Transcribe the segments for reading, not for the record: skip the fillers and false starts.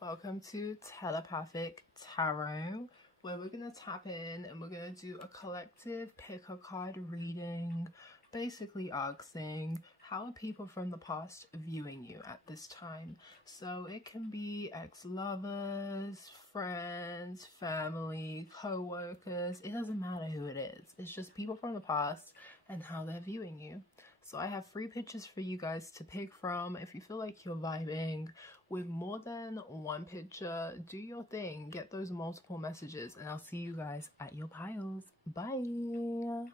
welcome to Telepathic Tarot, where we're going to tap in and we're going to do a collective pick a card reading, basically asking how are people from the past viewing you at this time. So it can be ex-lovers, friends, family, co-workers, it doesn't matter who it is. It's just people from the past and how they're viewing you. So I have 3 pictures for you guys to pick from. If you feel like you're vibing with more than one picture, do your thing, get those multiple messages, and I'll see you guys at your piles. Bye.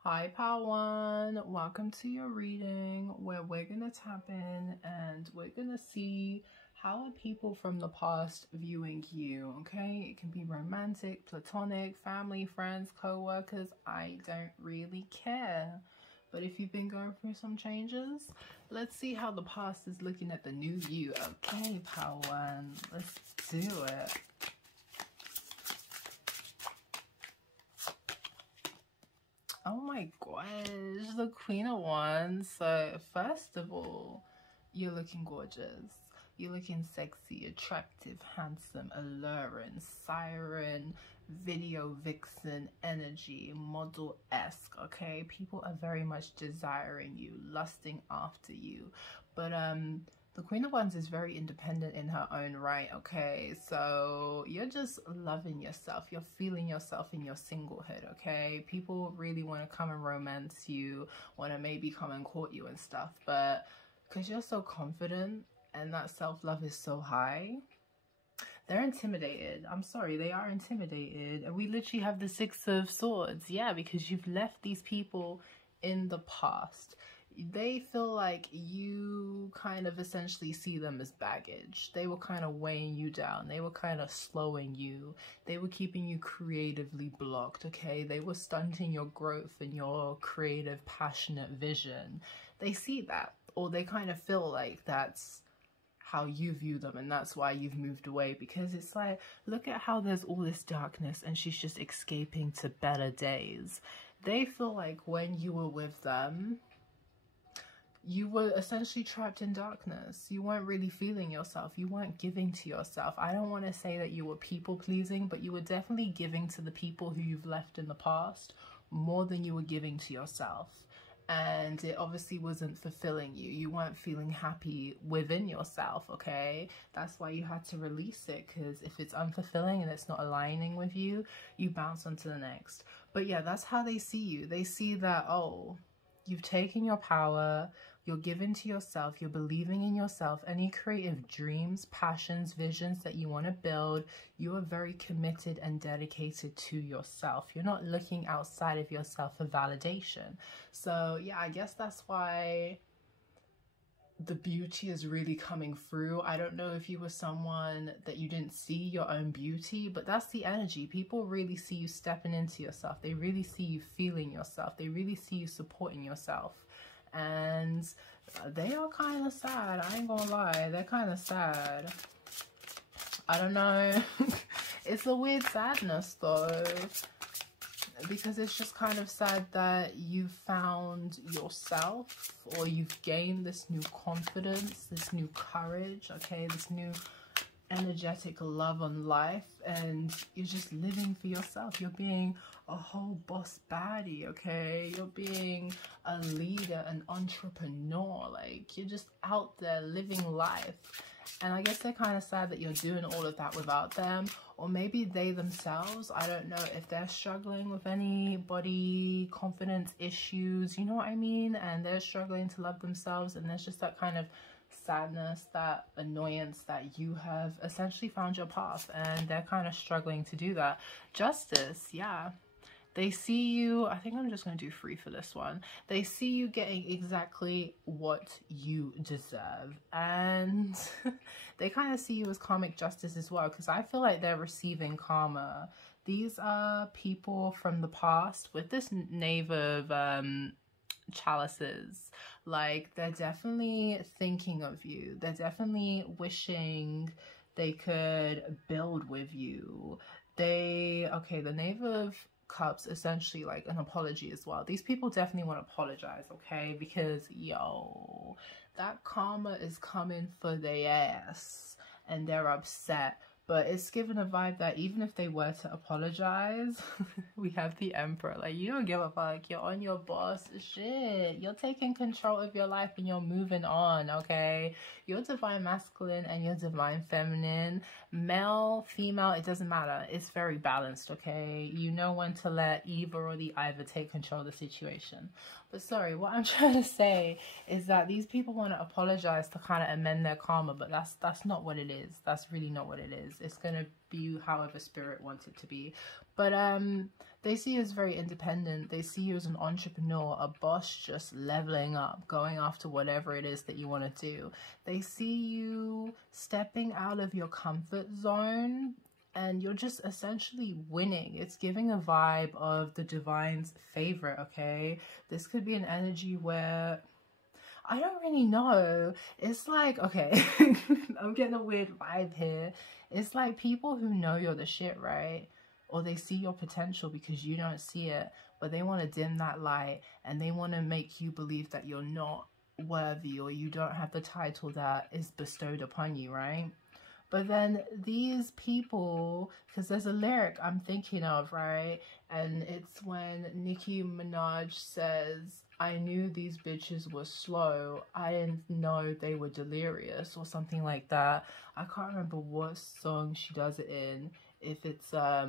Hi Pile 1, welcome to your reading where we're gonna tap in and we're gonna see how are people from the past viewing you, okay? It can be romantic, platonic, family, friends, co-workers, I don't really care. But if you've been going through some changes, let's see how the past is looking at the new you. Okay, Pile 1, let's do it. Oh my gosh, the Queen of Wands. So first of all, you're looking gorgeous. You're looking sexy, attractive, handsome, alluring, siren, video vixen energy, model-esque, okay? People are very much desiring you, lusting after you. But the Queen of Wands is very independent in her own right, okay? So you're just loving yourself. You're feeling yourself in your singlehood, okay? People really want to come and romance you, want to maybe come and court you and stuff. But because you're so confident and that self-love is so high, they're intimidated. I'm sorry, they are intimidated. And we literally have the 6 of Swords. Yeah, because you've left these people in the past. They feel like you kind of essentially see them as baggage. They were kind of weighing you down. They were kind of slowing you. They were keeping you creatively blocked, okay? They were stunting your growth and your creative, passionate vision. They see that, or they kind of feel like that's how you view them, and that's why you've moved away, because it's like, look at how there's all this darkness and she's just escaping to better days. They feel like when you were with them, you were essentially trapped in darkness. You weren't really feeling yourself. You weren't giving to yourself. I don't want to say that you were people pleasing, but you were definitely giving to the people who you've left in the past more than you were giving to yourself. And it obviously wasn't fulfilling you. You weren't feeling happy within yourself, okay? That's why you had to release it, because if it's unfulfilling and it's not aligning with you, you bounce onto the next. But yeah, that's how they see you. They see that, oh, you've taken your power, you're giving to yourself, you're believing in yourself. Any creative dreams, passions, visions that you want to build, you are very committed and dedicated to yourself. You're not looking outside of yourself for validation. So yeah, I guess that's why the beauty is really coming through. I don't know if you were someone that you didn't see your own beauty, but that's the energy. People really see you stepping into yourself. They really see you feeling yourself. They really see you supporting yourself. And they are kind of sad. I ain't gonna lie. They're kind of sad. I don't know. It's a weird sadness though, because it's just kind of sad that you've found yourself, or you've gained this new confidence, this new courage, okay, this new energetic love on life, and you're just living for yourself. You're being a whole boss baddie, okay? You're being a leader, an entrepreneur. Like, you're just out there living life. And I guess they're kind of sad that you're doing all of that without them. Or maybe they themselves, I don't know if they're struggling with any body confidence issues, you know what I mean? And they're struggling to love themselves, and there's just that kind of sadness, that annoyance that you have essentially found your path, and they're kind of struggling to do that. Justice, yeah. They see you, I think I'm just going to do 3 for this one. They see you getting exactly what you deserve. And they kind of see you as karmic justice as well, because I feel like they're receiving karma. These are people from the past with this Knave of Chalices. Like, they're definitely thinking of you. They're definitely wishing they could build with you. okay, the Knave of Cups, essentially like an apology as well. These people definitely want to apologize, okay? Because, yo, that karma is coming for their ass and they're upset. But it's given a vibe that even if they were to apologize, we have the Emperor. Like, you don't give a fuck. You're on your boss shit. You're taking control of your life and you're moving on, okay? You're divine masculine and you're divine feminine. Male, female, it doesn't matter. It's very balanced, okay? You know when to let either or the either take control of the situation. But sorry, what I'm trying to say is that these people want to apologize to kind of amend their karma, but that's not what it is. That's really not what it is. It's going to be however spirit wants it to be. But they see you as very independent. They see you as an entrepreneur, a boss, just leveling up, going after whatever it is that you want to do. They see you stepping out of your comfort zone, and you're just essentially winning. It's giving a vibe of the divine's favorite, okay? This could be an energy where, I don't really know. It's like, okay, I'm getting a weird vibe here. It's like people who know you're the shit, right? Or they see your potential because you don't see it, but they want to dim that light and they want to make you believe that you're not worthy or you don't have the title that is bestowed upon you, right? But then these people, because there's a lyric I'm thinking of, right? And it's when Nicki Minaj says, I knew these bitches were slow. I didn't know they were delirious or something like that. I can't remember what song she does it in. If it's that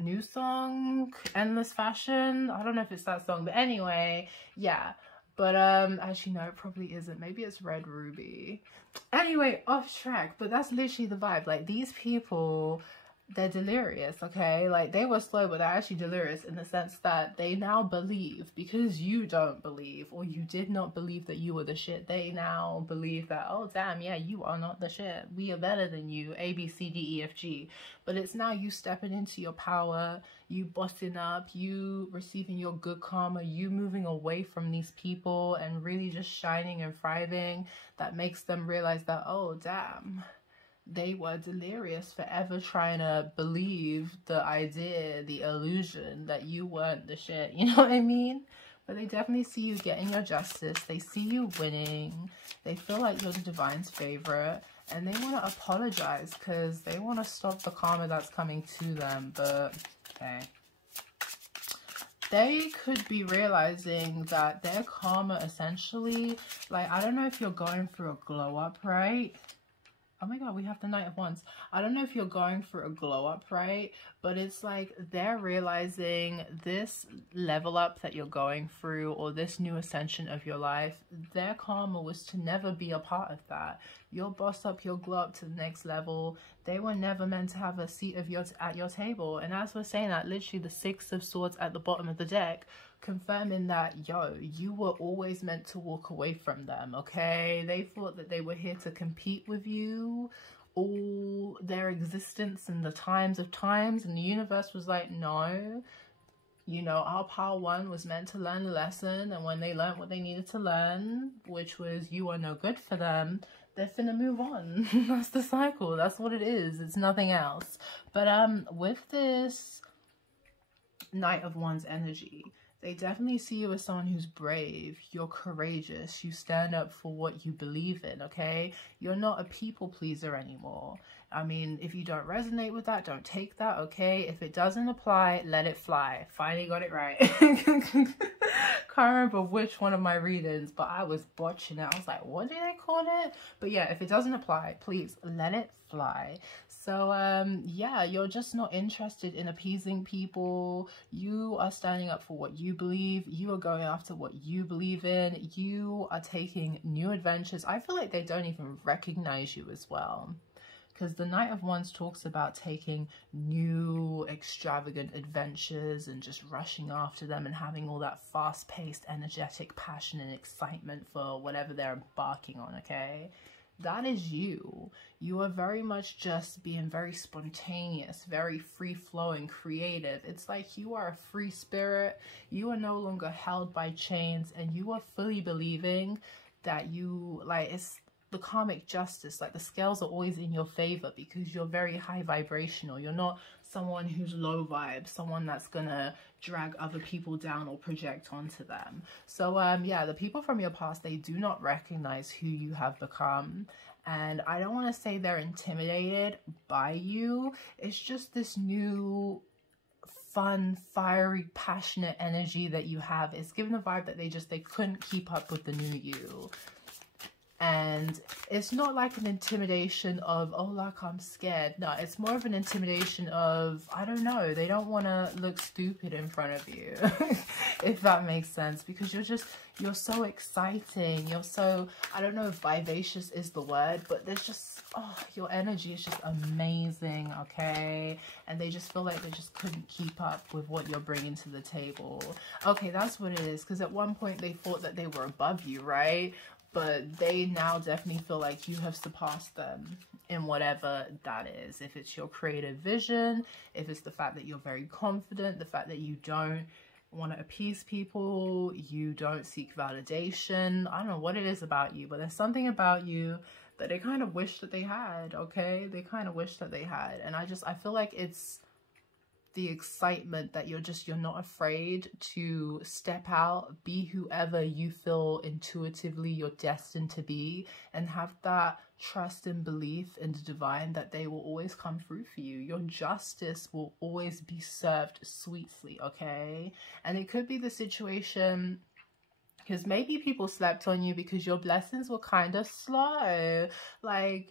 new song, Endless Fashion. I don't know if it's that song. But anyway, yeah. But actually no, it probably isn't. Maybe it's Red Ruby. Anyway, off track, but that's literally the vibe. Like, these people, they're delirious, okay? Like, they were slow, but they're actually delirious in the sense that they now believe, because you don't believe, or you did not believe that you were the shit, they now believe that, oh damn, yeah, you are not the shit. We are better than you, A, B, C, D, E, F, G. But it's now you stepping into your power, you busting up, you receiving your good karma, you moving away from these people and really just shining and thriving, that makes them realize that, oh damn, they were delirious, forever trying to believe the idea, the illusion that you weren't the shit, you know what I mean? But they definitely see you getting your justice, they see you winning, they feel like you're the divine's favorite, and they want to apologize because they want to stop the karma that's coming to them. But okay, they could be realizing that their karma essentially, like, I don't know if you're going through a glow up, right? Oh my god, we have the Knight of Wands. I don't know if you're going through a glow up, right? But it's like they're realizing this level up that you're going through, or this new ascension of your life, their karma was to never be a part of that. You'll boss up, you'll glow up to the next level. They were never meant to have a seat of yours at your table. And as we're saying that, literally the Six of Swords at the bottom of the deck, confirming that, yo, you were always meant to walk away from them, okay? They thought that they were here to compete with you all their existence in the times of times, and the universe was like, no, you know, our power one was meant to learn a lesson, and when they learned what they needed to learn, which was you are no good for them, they're finna move on. That's the cycle, that's what it is, it's nothing else. But with this Knight of Wands energy, they definitely see you as someone who's brave, you're courageous, you stand up for what you believe in, okay? You're not a people pleaser anymore. I mean, if you don't resonate with that, don't take that, okay? If it doesn't apply, let it fly. Finally got it right. Can't remember which one of my readings, but I was botching it. I was like, what did I call it? But yeah, if it doesn't apply, please let it fly. So yeah, you're just not interested in appeasing people. You are standing up for what you believe. You are going after what you believe in. You are taking new adventures. I feel like they don't even recognize you as well, because the Knight of Wands talks about taking new extravagant adventures and just rushing after them and having all that fast-paced, energetic passion and excitement for whatever they're embarking on, okay? That is you. You are very much just being very spontaneous, very free-flowing, creative. It's like you are a free spirit. You are no longer held by chains, and you are fully believing that you, like, the karmic justice, like the scales are always in your favor because you're very high vibrational. You're not someone who's low vibe, someone that's gonna drag other people down or project onto them. So yeah, the people from your past, they do not recognize who you have become. And I don't want to say they're intimidated by you. It's just this new fun, fiery, passionate energy that you have. It's given the vibe that they couldn't keep up with the new you. And it's not like an intimidation of, oh, like I'm scared. No, it's more of an intimidation of, I don't know, they don't want to look stupid in front of you, if that makes sense. Because you're so exciting. You're so, I don't know if vivacious is the word, but there's just, oh, your energy is just amazing, okay? And they just feel like they just couldn't keep up with what you're bringing to the table. Okay, that's what it is. Because at one point they thought that they were above you, right? But they now definitely feel like you have surpassed them in whatever that is. If it's your creative vision, if it's the fact that you're very confident, the fact that you don't want to appease people, you don't seek validation. I don't know what it is about you, but there's something about you that they kind of wish that they had, okay? They kind of wish that they had. And I feel like it's the excitement that you're not afraid to step out, be whoever you feel intuitively you're destined to be, and have that trust and belief in the divine that they will always come through for you. Your justice will always be served sweetly, okay? And it could be the situation because maybe people slept on you because your blessings were kind of slow. Like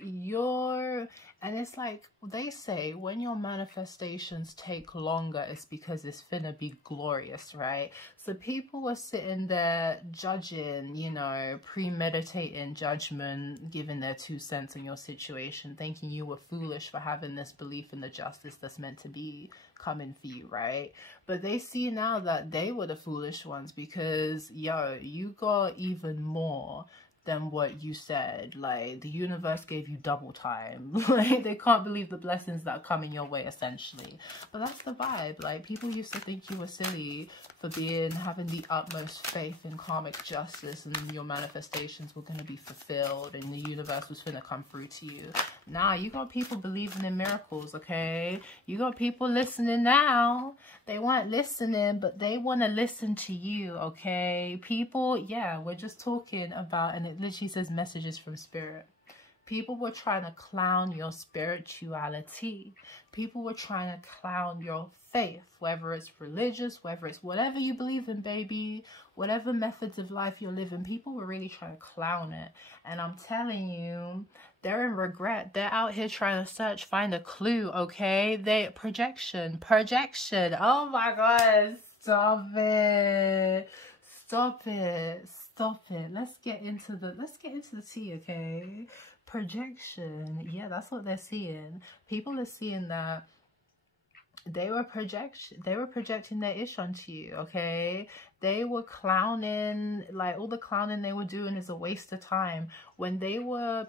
and it's like they say, when your manifestations take longer, it's because it's finna be glorious, right? So people were sitting there judging, you know, premeditating judgment, giving their 2 cents on your situation, thinking you were foolish for having this belief in the justice that's meant to be coming for you, right? But they see now that they were the foolish ones because, yo, you got even more than what you said. Like, the universe gave you double time. Like, they can't believe the blessings that are coming your way, essentially. But that's the vibe. Like, people used to think you were silly for having the utmost faith in karmic justice, and your manifestations were going to be fulfilled and the universe was going to come through to you. Nah, you got people believing in miracles, okay? You got people listening now. They weren't listening, but they want to listen to you, okay? People, yeah, we're just talking about, and it literally says messages from spirit. People were trying to clown your spirituality. People were trying to clown your faith, whether it's religious, whether it's whatever you believe in, baby, whatever methods of life you're living, people were really trying to clown it. And I'm telling you, they're in regret. They're out here trying to find a clue, okay? Projection. Oh my God, stop it. Stop it. Let's get into the tea, okay? Projection. Yeah, that's what they're seeing. People are seeing that they were projecting their ish onto you, okay? They were clowning, like all the clowning they were doing is a waste of time. When they were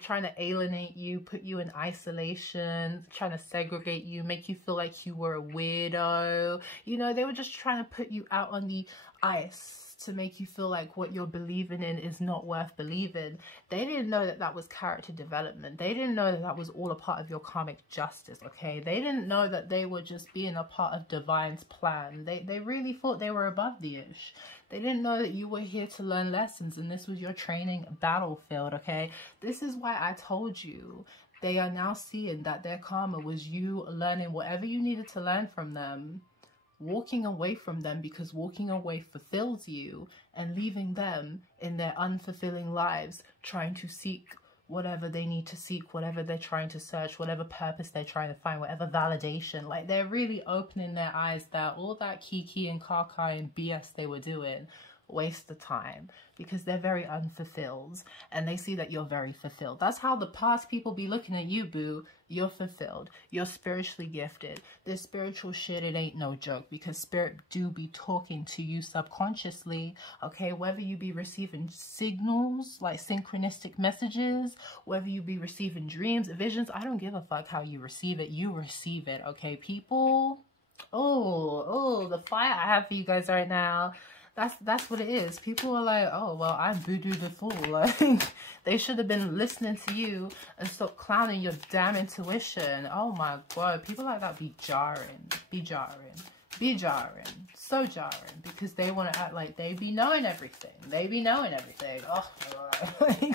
trying to alienate you, put you in isolation, trying to segregate you, make you feel like you were a weirdo, you know, they were just trying to put you out on the ice to make you feel like what you're believing in is not worth believing. They didn't know that that was character development. They didn't know that that was all a part of your karmic justice, okay? They didn't know that they were just being a part of divine's plan. They really thought they were above the ish. They didn't know that you were here to learn lessons and this was your training battlefield, okay? This is why I told you they are now seeing that their karma was you learning whatever you needed to learn from them, walking away from them because walking away fulfills you, and leaving them in their unfulfilling lives trying to seek whatever they need to seek, whatever they're trying to search, whatever purpose they're trying to find, whatever validation. Like, they're really opening their eyes that all that kiki and kaka and BS they were doing, waste the time, because they're very unfulfilled and they see that you're very fulfilled. That's how the past people be looking at you, boo. You're fulfilled. You're spiritually gifted. This spiritual shit, it ain't no joke, because spirit do be talking to you subconsciously, okay? Whether you be receiving signals like synchronistic messages, whether you be receiving dreams, visions, I don't give a fuck how you receive it. You receive it, okay, people? Oh, the fire I have for you guys right now. That's what it is. People are like, oh, well, I'm voodoo the fool. Like, they should have been listening to you and stop clowning your damn intuition. Oh my God, people like that be jarring, so jarring, because they want to act like they be knowing everything. Oh, like,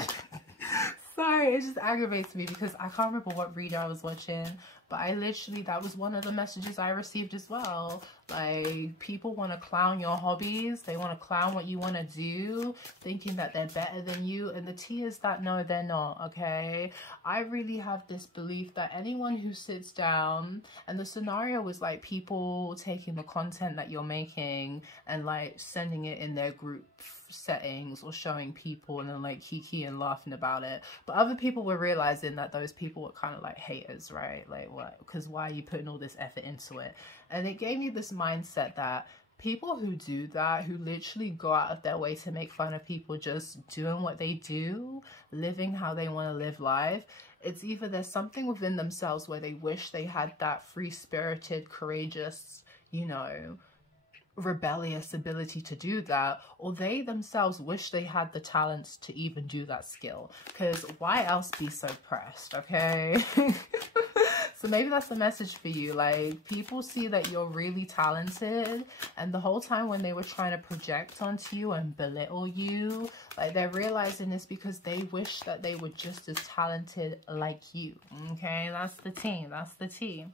sorry, it just aggravates me because I can't remember what reader I was watching, but I literally, that was one of the messages I received as well. Like, people want to clown your hobbies. They want to clown what you want to do, thinking that they're better than you. And the tea is that, no, they're not, okay? I really have this belief that anyone who sits down, and the scenario was like people taking the content that you're making and like sending it in their group settings or showing people and then like kiki and laughing about it, but other people were realizing that those people were kind of like haters, right? Like, what? Because why are you putting all this effort into it? And it gave me this mindset that people who do that, who literally go out of their way to make fun of people just doing what they do, living how they want to live life, it's either there's something within themselves where they wish they had that free-spirited, courageous, you know, rebellious ability to do that, or they themselves wish they had the talents to even do that skill, because why else be so pressed, okay? So maybe that's the message for you. Like, people see that you're really talented, and the whole time when they were trying to project onto you and belittle you, like, they're realizing it's because they wish that they were just as talented like you, okay? That's the tea.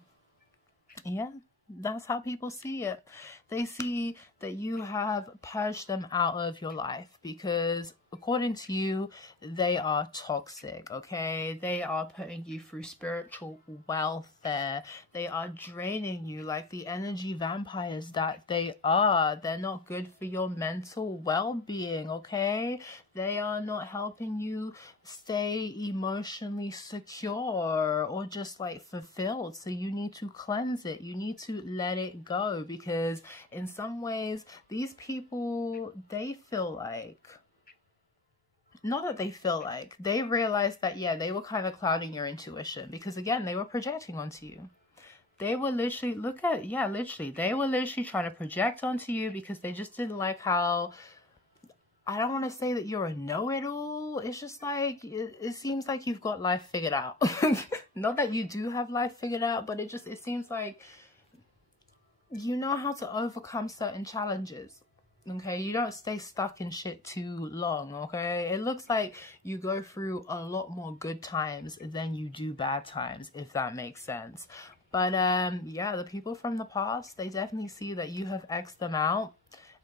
Yeah, that's how people see it. They see that you have purged them out of your life because, according to you, they are toxic, okay? They are putting you through spiritual welfare. They are draining you like the energy vampires that they are. They're not good for your mental well-being, okay? They are not helping you stay emotionally secure or just like fulfilled. So you need to cleanse it. You need to let it go, because in some ways, these people, they feel like, not that they feel like, they realized that, yeah, they were kind of clouding your intuition because, again, they were projecting onto you. They were literally, they were literally trying to project onto you because they just didn't like how, I don't want to say that you're a know-it-all. It's just like, it seems like you've got life figured out. Not that you do have life figured out, but it seems like you know how to overcome certain challenges. Okay, you don't stay stuck in shit too long, okay? It looks like you go through a lot more good times than you do bad times, if that makes sense. But yeah, the people from the past, they definitely see that you have X'd them out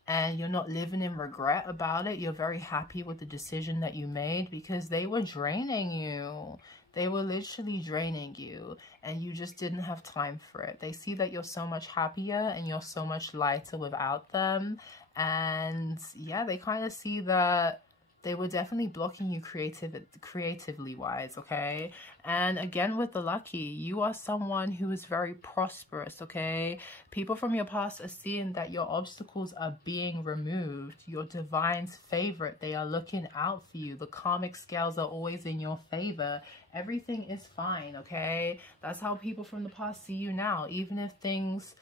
and you're not living in regret about it. You're very happy with the decision that you made because they were draining you. They were literally draining you and you just didn't have time for it. They see that you're so much happier and you're so much lighter without them. And yeah, they kind of see that they were definitely blocking you creatively wise, okay? And again, with the lucky, you are someone who is very prosperous, okay? People from your past are seeing that your obstacles are being removed. Your divine's favorite, they are looking out for you. The karmic scales are always in your favor. Everything is fine, okay? That's how people from the past see you now. Even if things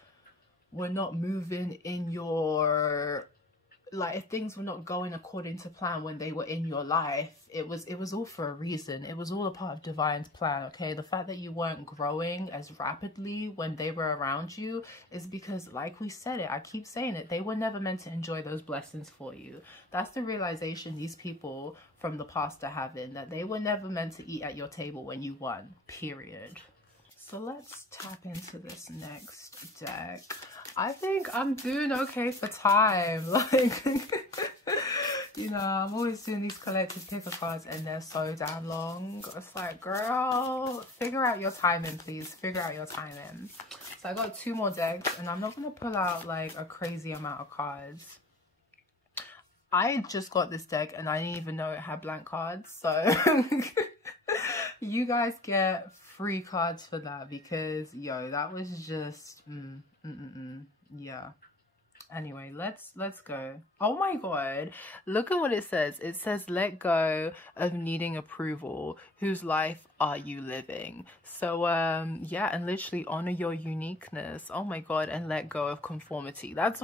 were not moving in your, like, if things were not going according to plan when they were in your life, it was all for a reason. It was all a part of divine's plan, okay? The fact that you weren't growing as rapidly when they were around you is because, like we said it, I keep saying it, they were never meant to enjoy those blessings for you. That's the realization these people from the past are having, that they were never meant to eat at your table when you won, period. So let's tap into this next deck. I think I'm doing okay for time. Like, you know, I'm always doing these collective picker cards and they're so damn long. It's like, girl, figure out your timing, please. Figure out your timing. So I got 2 more decks and I'm not going to pull out like a crazy amount of cards. I just got this deck and I didn't even know it had blank cards. So you guys get free cards for that because, yo, that was just yeah. Anyway, let's go. Oh my god, look at what it says. It says, let go of needing approval. Whose life are you living? So yeah, and literally honor your uniqueness. Oh my god, and let go of conformity. That's,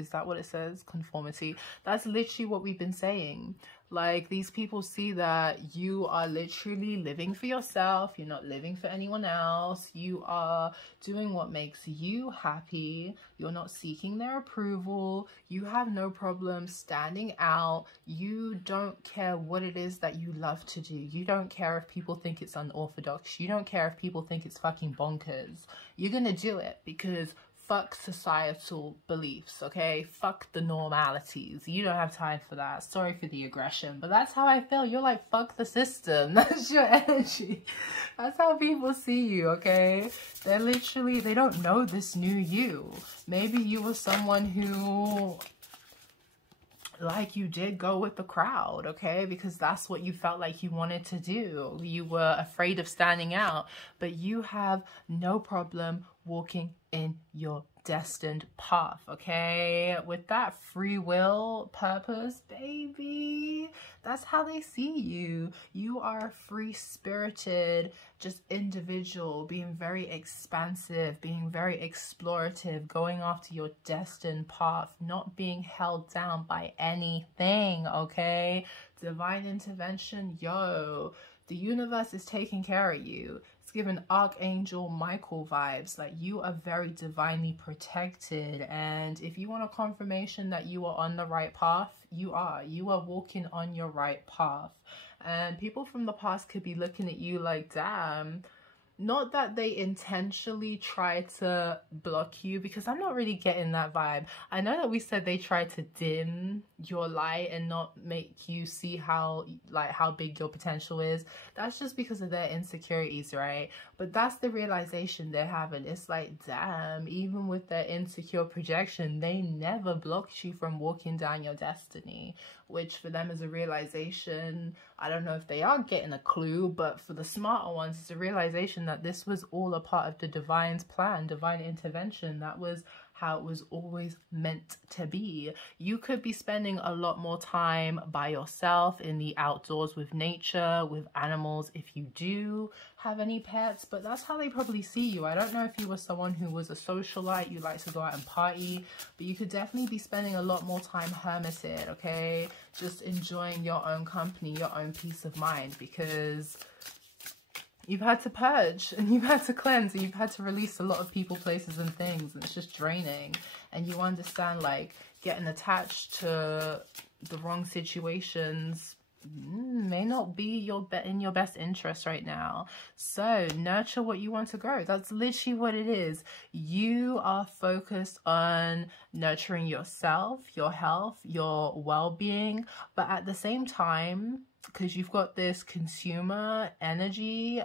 Is that what it says? Conformity. That's literally what we've been saying. Like, these people see that you are literally living for yourself. You're not living for anyone else. You are doing what makes you happy. You're not seeking their approval. You have no problem standing out. You don't care what it is that you love to do. You don't care if people think it's unorthodox. You don't care if people think it's fucking bonkers. You're gonna do it because fuck societal beliefs, okay? Fuck the normalities. You don't have time for that. Sorry for the aggression, but that's how I feel. You're like, fuck the system. That's your energy. That's how people see you, okay? They're literally, they don't know this new you. Maybe you were someone who, like, you did go with the crowd, okay? Because that's what you felt like you wanted to do. You were afraid of standing out, but you have no problem walking in your destined path, okay? With that free will purpose, baby, that's how they see you. You are a free-spirited, just individual, being very expansive, being very explorative, going after your destined path, not being held down by anything, okay? Divine intervention, yo, the universe is taking care of you. It's given Archangel Michael vibes. Like, you are very divinely protected, and if you want a confirmation that you are on the right path, you are walking on your right path. And people from the past could be looking at you like, damn, not that they intentionally try to block you, because I'm not really getting that vibe. I know that we said they try to dim your light and not make you see how big your potential is. That's just because of their insecurities, right? But that's the realization they're having. It's like, damn, even with their insecure projection, they never blocked you from walking down your destiny, which for them is a realization. I don't know if they are getting a clue, but for the smarter ones, it's a realization that this was all a part of the divine's plan, divine intervention. That was how it was always meant to be. You could be spending a lot more time by yourself in the outdoors with nature, with animals, if you do have any pets, but that's how they probably see you. I don't know if you were someone who was a socialite, you like to go out and party, but you could definitely be spending a lot more time hermited, okay? Just enjoying your own company, your own peace of mind, because you've had to purge and you've had to cleanse and you've had to release a lot of people, places and things, and it's just draining. And you understand, like, getting attached to the wrong situations may not be in your best interest right now. So nurture what you want to grow. That's literally what it is. You are focused on nurturing yourself, your health, your well-being, but at the same time, because you've got this consumer energy,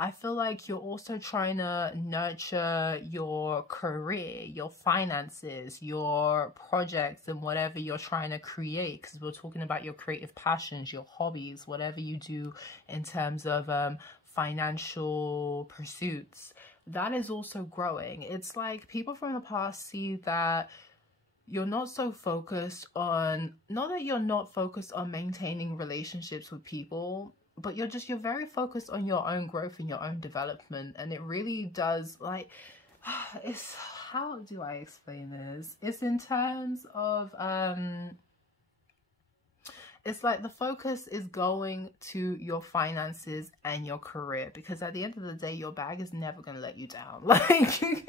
I feel like you're also trying to nurture your career, your finances, your projects, and whatever you're trying to create, because we're talking about your creative passions, your hobbies, whatever you do in terms of financial pursuits. That is also growing. It's like people from the past see that you're not so focused on, not that you're not focused on maintaining relationships with people, but you're very focused on your own growth and your own development. And it really does, like, it's, how do I explain this? It's in terms of, it's like the focus is going to your finances and your career, because at the end of the day, your bag is never going to let you down. Like,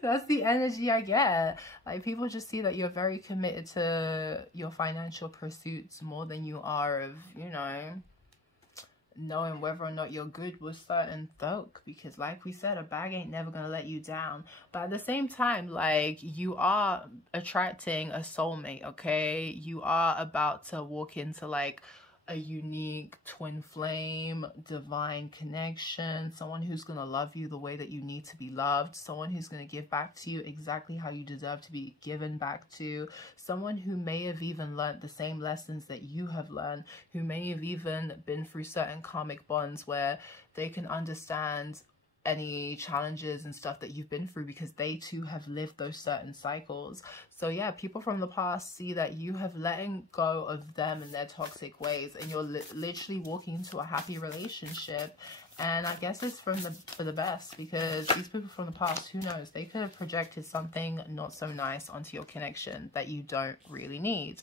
that's the energy I get. Like, people just see that you're very committed to your financial pursuits more than you are of, you know, knowing whether or not you're good with certain folk, because like we said, a bag ain't never gonna let you down. But at the same time, like, you are attracting a soulmate, okay? You are about to walk into like a unique twin flame, divine connection, someone who's gonna love you the way that you need to be loved, someone who's gonna give back to you exactly how you deserve to be given back to, someone who may have even learned the same lessons that you have learned, who may have even been through certain karmic bonds where they can understand any challenges and stuff that you've been through, because they too have lived those certain cycles. So yeah, people from the past see that you have letting go of them and their toxic ways, and you're literally walking into a happy relationship. And I guess it's for the best, because these people from the past, who knows, they could have projected something not so nice onto your connection that you don't really need.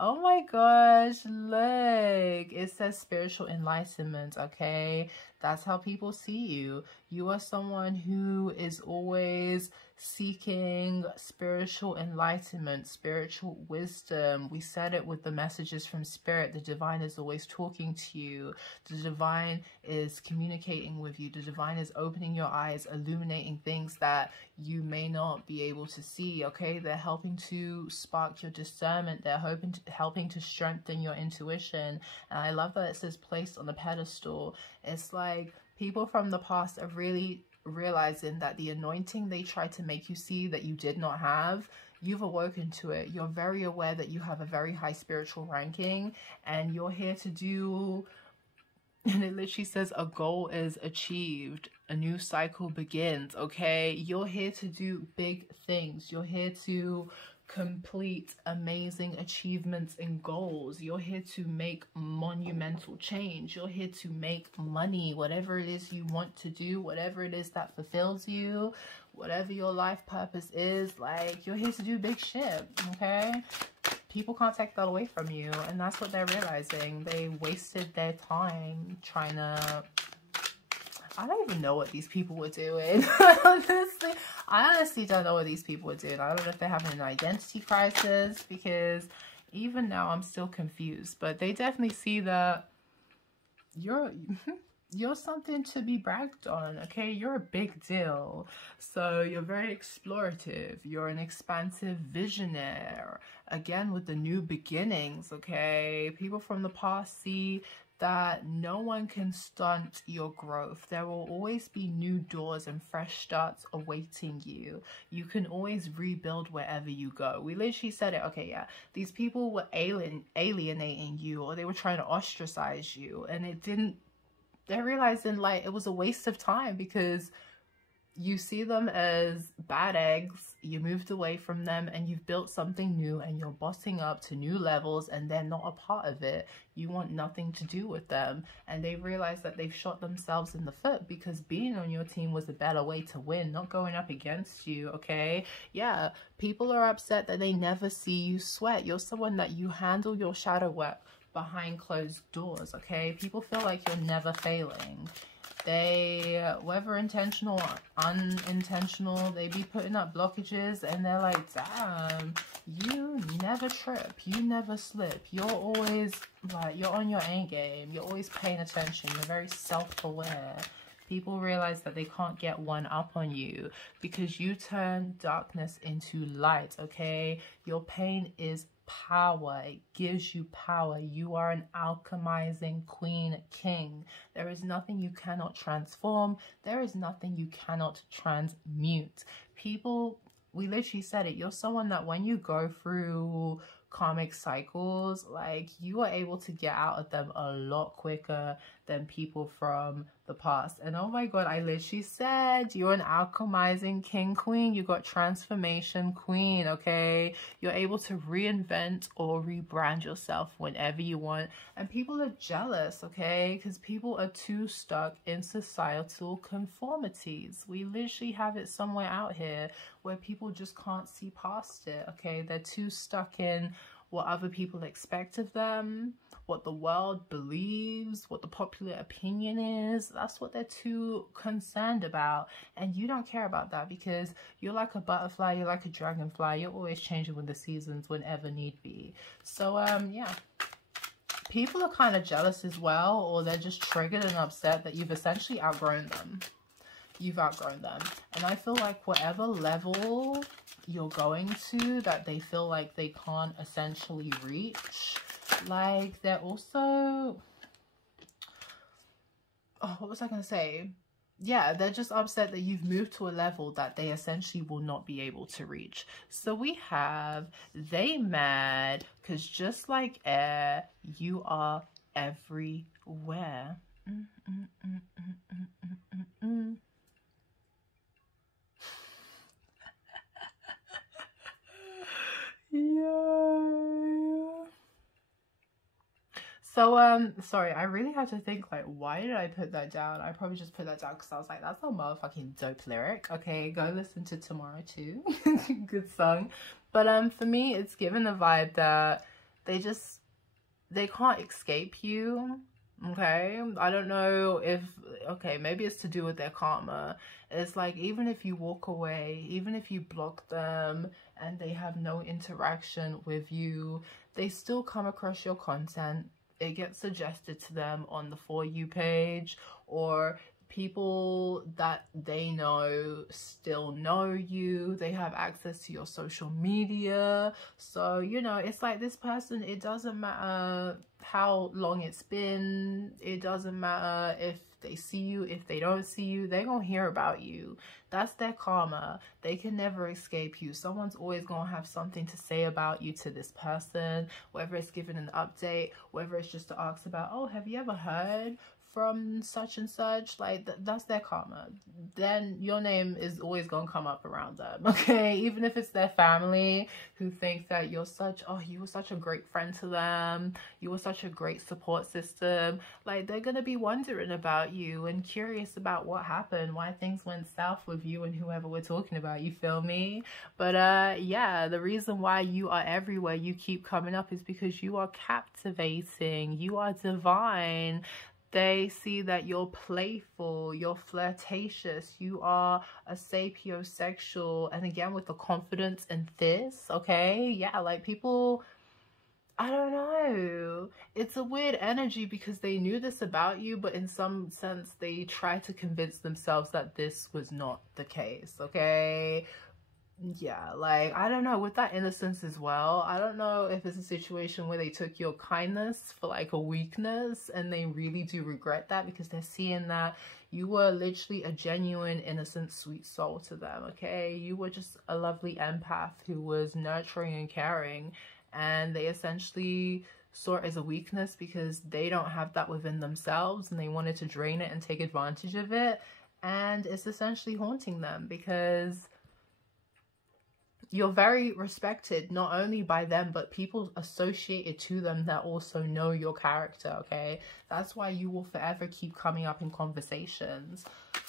Oh my gosh, look, it says spiritual enlightenment, okay? That's how people see you. You are someone who is always seeking spiritual enlightenment, spiritual wisdom. We said it with the messages from spirit. The divine is always talking to you. The divine is communicating with you. The divine is opening your eyes, illuminating things that you may not be able to see, okay? They're helping to spark your discernment. They're helping to strengthen your intuition. And I love that it says placed on a pedestal. It's like people from the past are really realizing that the anointing they tried to make you see that you did not have, you've awoken to it. You're very aware that you have a very high spiritual ranking, and you're here to do, and it literally says a goal is achieved, a new cycle begins, okay? You're here to do big things. You're here to complete amazing achievements and goals. You're here to make monumental change. You're here to make money, whatever it is you want to do, whatever it is that fulfills you, whatever your life purpose is. Like, you're here to do big shit, okay? People can't take that away from you, and that's what they're realizing. They wasted their time trying to, I don't even know what these people were doing. Honestly, I honestly don't know what these people were doing. I don't know if they're having an identity crisis, because even now I'm still confused. But they definitely see that you're something to be bragged on, okay? You're a big deal. So you're very explorative. You're an expansive visionary. Again, with the new beginnings, okay? People from the past see that no one can stunt your growth. There will always be new doors and fresh starts awaiting you. You can always rebuild wherever you go. We literally said it, okay, yeah. These people were alienating you, or they were trying to ostracize you, and it didn't, they're realizing like it was a waste of time, because you see them as bad eggs, you moved away from them, and you've built something new, and you're bossing up to new levels, and they're not a part of it. You want nothing to do with them, and they realize that they've shot themselves in the foot, because being on your team was a better way to win, not going up against you, okay? Yeah, people are upset that they never see you sweat. You're someone that you handle your shadow work behind closed doors, okay? People feel like you're never failing. They, whether intentional or unintentional, they be putting up blockages, and they're like, damn, you never trip, you never slip, you're always like, you're on your A game, you're always paying attention, you're very self-aware. People realize that they can't get one up on you, because you turn darkness into light, okay? Your pain is power. It gives you power. You are an alchemizing queen, king. There is nothing you cannot transform. There is nothing you cannot transmute. People, we literally said it, you're someone that when you go through karmic cycles, like, you are able to get out of them a lot quicker than people from the past. And oh my god, I literally said you're an alchemizing king, queen. You got transformation queen, okay? You're able to reinvent or rebrand yourself whenever you want. And people are jealous, okay? Because people are too stuck in societal conformities. We literally have it somewhere out here where people just can't see past it, okay? They're too stuck in what other people expect of them, what the world believes, what the popular opinion is. That's what they're too concerned about. And you don't care about that, because you're like a butterfly, you're like a dragonfly. You're always changing with the seasons whenever need be. So, yeah. People are kind of jealous as well, or they're just triggered and upset that you've essentially outgrown them. You've outgrown them. And I feel like whatever level you're going to that they feel like they can't essentially reach, like, they're also, oh, what was I gonna say? Yeah, they're just upset that you've moved to a level that they essentially will not be able to reach. So we have, they mad because just like air, you are everywhere. Yeah. So, sorry, I really had to think, like, why did I put that down? I probably just put that down because I was like, that's a motherfucking dope lyric. Okay, go listen to Tomorrow too. Good song. But for me, it's given the vibe that they can't escape you. Okay, I don't know if, okay, maybe it's to do with their karma. It's like, even if you walk away, even if you block them and they have no interaction with you, they still come across your content. It gets suggested to them on the For You page, or people that they know still know you. They have access to your social media. So, you know, it's like this person, it doesn't matter how long it's been. It doesn't matter if they see you, if they don't see you, they're gonna hear about you. That's their karma. They can never escape you. Someone's always gonna have something to say about you to this person, whether it's giving an update, whether it's just to ask about, oh, have you ever heard from such and such? Like, that's their karma. Then your name is always gonna come up around them, okay? Even if it's their family who think that you're such, oh, you were such a great friend to them, you were such a great support system, like, they're gonna be wondering about you and curious about what happened, why things went south with you and whoever we're talking about, you feel me? But yeah, the reason why you are everywhere, you keep coming up, is because you are captivating, you are divine. They see that you're playful, you're flirtatious, you are a sapiosexual, and again with the confidence in this, okay? Yeah, like, people, I don't know. It's a weird energy because they knew this about you, but in some sense they try to convince themselves that this was not the case, okay? Yeah, like, I don't know, with that innocence as well, I don't know if it's a situation where they took your kindness for like a weakness and they really do regret that, because they're seeing that you were literally a genuine, innocent, sweet soul to them, okay? You were just a lovely empath who was nurturing and caring, and they essentially saw it as a weakness because they don't have that within themselves, and they wanted to drain it and take advantage of it, and it's essentially haunting them because you're very respected, not only by them, but people associated to them that also know your character, okay? That's why you will forever keep coming up in conversations,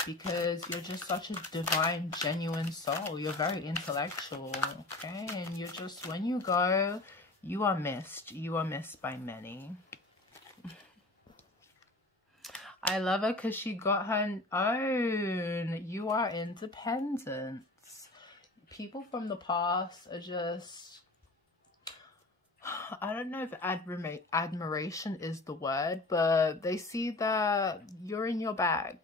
because you're just such a divine, genuine soul. You're very intellectual, okay? And you're just, when you go, you are missed. You are missed by many. I love her because she got her own. You are independent. People from the past are just, I don't know if admiration is the word, but they see that you're in your bag.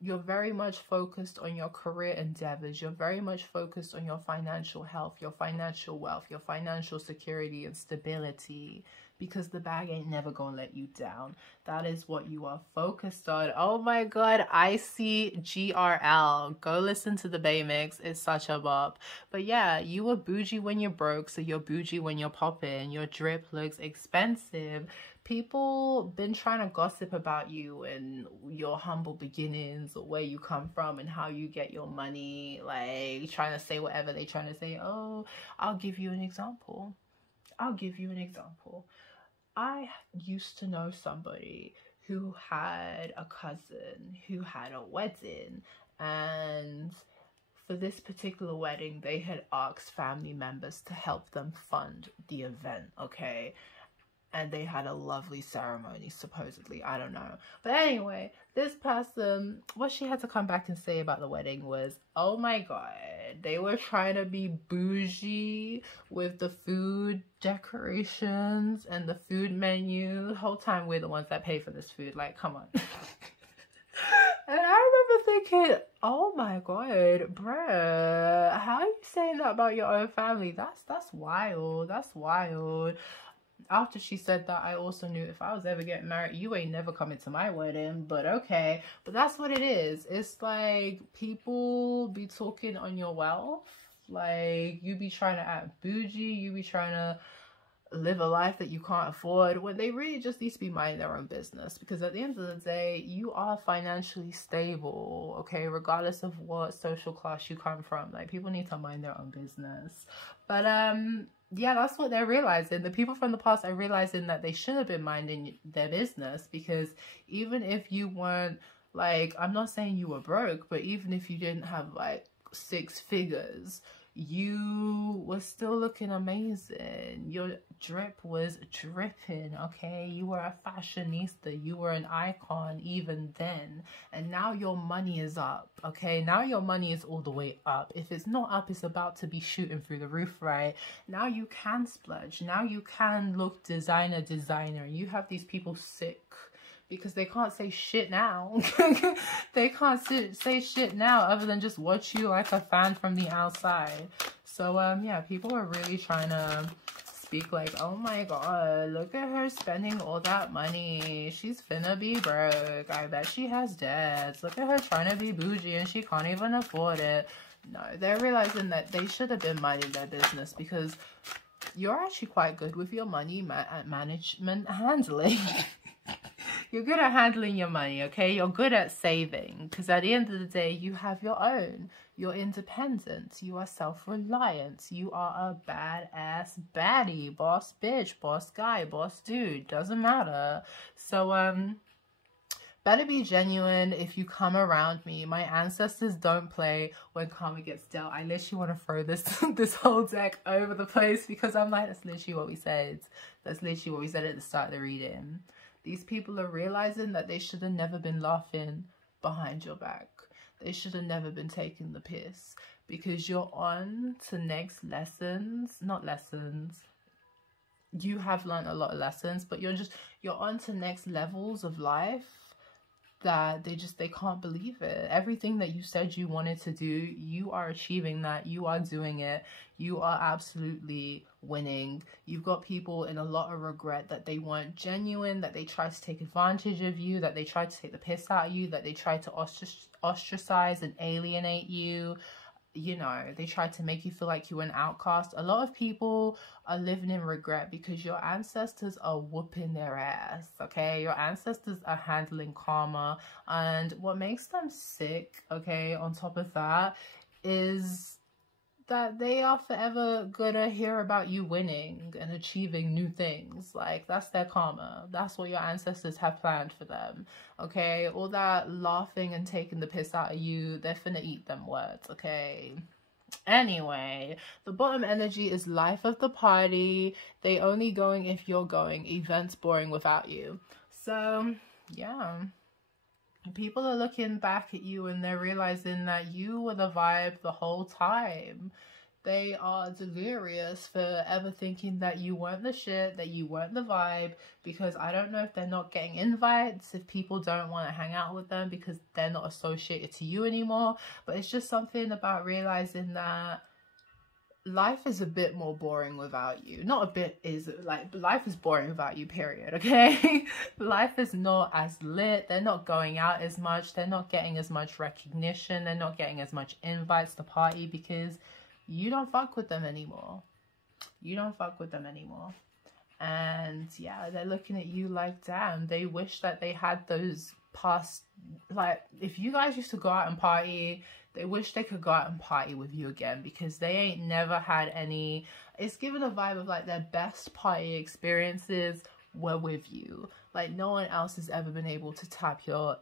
You're very much focused on your career endeavors. You're very much focused on your financial health, your financial wealth, your financial security and stability, because the bag ain't never gonna let you down. That is what you are focused on. Oh my god, ICY GRL. Go listen to the Bay mix. It's such a bop. But yeah, you were bougie when you're broke, so you're bougie when you're popping. Your drip looks expensive. People been trying to gossip about you and your humble beginnings, or where you come from and how you get your money, like trying to say whatever they trying to say. Oh, I'll give you an example. I'll give you an example. I used to know somebody who had a cousin who had a wedding, and for this particular wedding, they had asked family members to help them fund the event, okay? And they had a lovely ceremony, supposedly. I don't know. But anyway, this person, what she had to come back and say about the wedding was, oh my god, they were trying to be bougie with the food decorations and the food menu. The whole time we're the ones that pay for this food. Like, come on. And I remember thinking, oh my god, bruh, how are you saying that about your own family? That's wild. That's wild. After she said that, I also knew if I was ever getting married, you ain't never coming to my wedding. But okay, but that's what it is. It's like people be talking on your wealth. Like, you be trying to act bougie, you be trying to live a life that you can't afford, when they really just need to be minding their own business. Because at the end of the day, you are financially stable, okay, regardless of what social class you come from. Like, people need to mind their own business. But yeah, that's what they're realizing. The people from the past are realizing that they should have been minding their business, because even if you weren't, like, I'm not saying you were broke, but even if you didn't have like 6 figures, you were still looking amazing. Your drip was dripping, okay? You were a fashionista. You were an icon even then. And now your money is up, okay? Now your money is all the way up. If it's not up, it's about to be shooting through the roof, right? Now you can splurge. Now you can look designer. You have these people sick because they can't say shit now. They can't say shit now other than just watch you like a fan from the outside. So yeah, people are really trying to speak like, oh my god, look at her spending all that money. She's finna be broke. I bet she has debts. Look at her trying to be bougie and she can't even afford it. No, they're realizing that they should have been minding their business, because you're actually quite good with your money management handling. You're good at handling your money, okay? You're good at saving, because at the end of the day, you have your own. You're independent. You are self-reliant. You are a badass baddie. Boss bitch, boss guy, boss dude. Doesn't matter. So, better be genuine if you come around me. My ancestors don't play when karma gets dealt. I literally want to throw this whole deck over the place, because I'm like, that's literally what we said. That's literally what we said at the start of the reading. These people are realizing that they should have never been laughing behind your back. They should have never been taking the piss, because you're on to next lessons. Not lessons. You have learned a lot of lessons, but you're on to next levels of life that they can't believe it. Everything that you said you wanted to do, you are achieving that. You are doing it. You are absolutely winning. You've got people in a lot of regret that they weren't genuine, that they tried to take advantage of you, that they tried to take the piss out of you, that they tried to ostracize and alienate you. You know, they tried to make you feel like you were an outcast. A lot of people are living in regret because your ancestors are whooping their ass, okay? Your ancestors are handling karma. And what makes them sick, okay, on top of that, is that they are forever gonna hear about you winning and achieving new things. Like, that's their karma. That's what your ancestors have planned for them, okay? All that laughing and taking the piss out of you, they're finna eat them words, okay? Anyway, the bottom energy is life of the party. They only going if you're going. Events boring without you. So, yeah. People are looking back at you and they're realizing that you were the vibe the whole time. They are delirious for ever thinking that you weren't the shit, that you weren't the vibe, because I don't know if they're not getting invites, if people don't want to hang out with them because they're not associated to you anymore. But it's just something about realizing that life is a bit more boring without you. Not a bit, is like, life is boring without you, period, okay? Life is not as lit. They're not going out as much. They're not getting as much recognition. They're not getting as much invites to party because you don't fuck with them anymore. You don't fuck with them anymore. And yeah, they're looking at you like, damn, they wish that they had those past, like, if you guys used to go out and party, they wish they could go out and party with you again, because they ain't never had any. It's given a vibe of like their best party experiences were with you. Like, no one else has ever been able to top your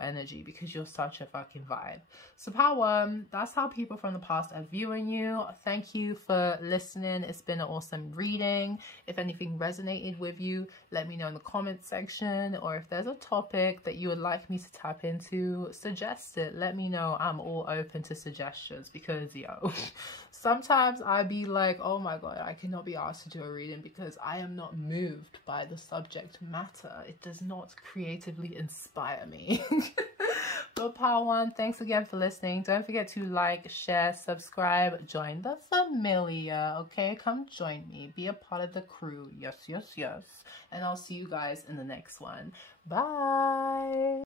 energy because you're such a fucking vibe. So power, that's how people from the past are viewing you. Thank you for listening. It's been an awesome reading. If anything resonated with you, let me know in the comment section, or if there's a topic that you would like me to tap into, suggest it. Let me know. I'm all open to suggestions, because yo, sometimes I be like, oh my god, I cannot be asked to do a reading because I am not moved by the subject matter. It does not creatively inspire me. But power one, thanks again for listening. Don't forget to like, share, subscribe, join the familia, okay? Come join me, be a part of the crew. Yes, yes, yes. And I'll see you guys in the next one. Bye.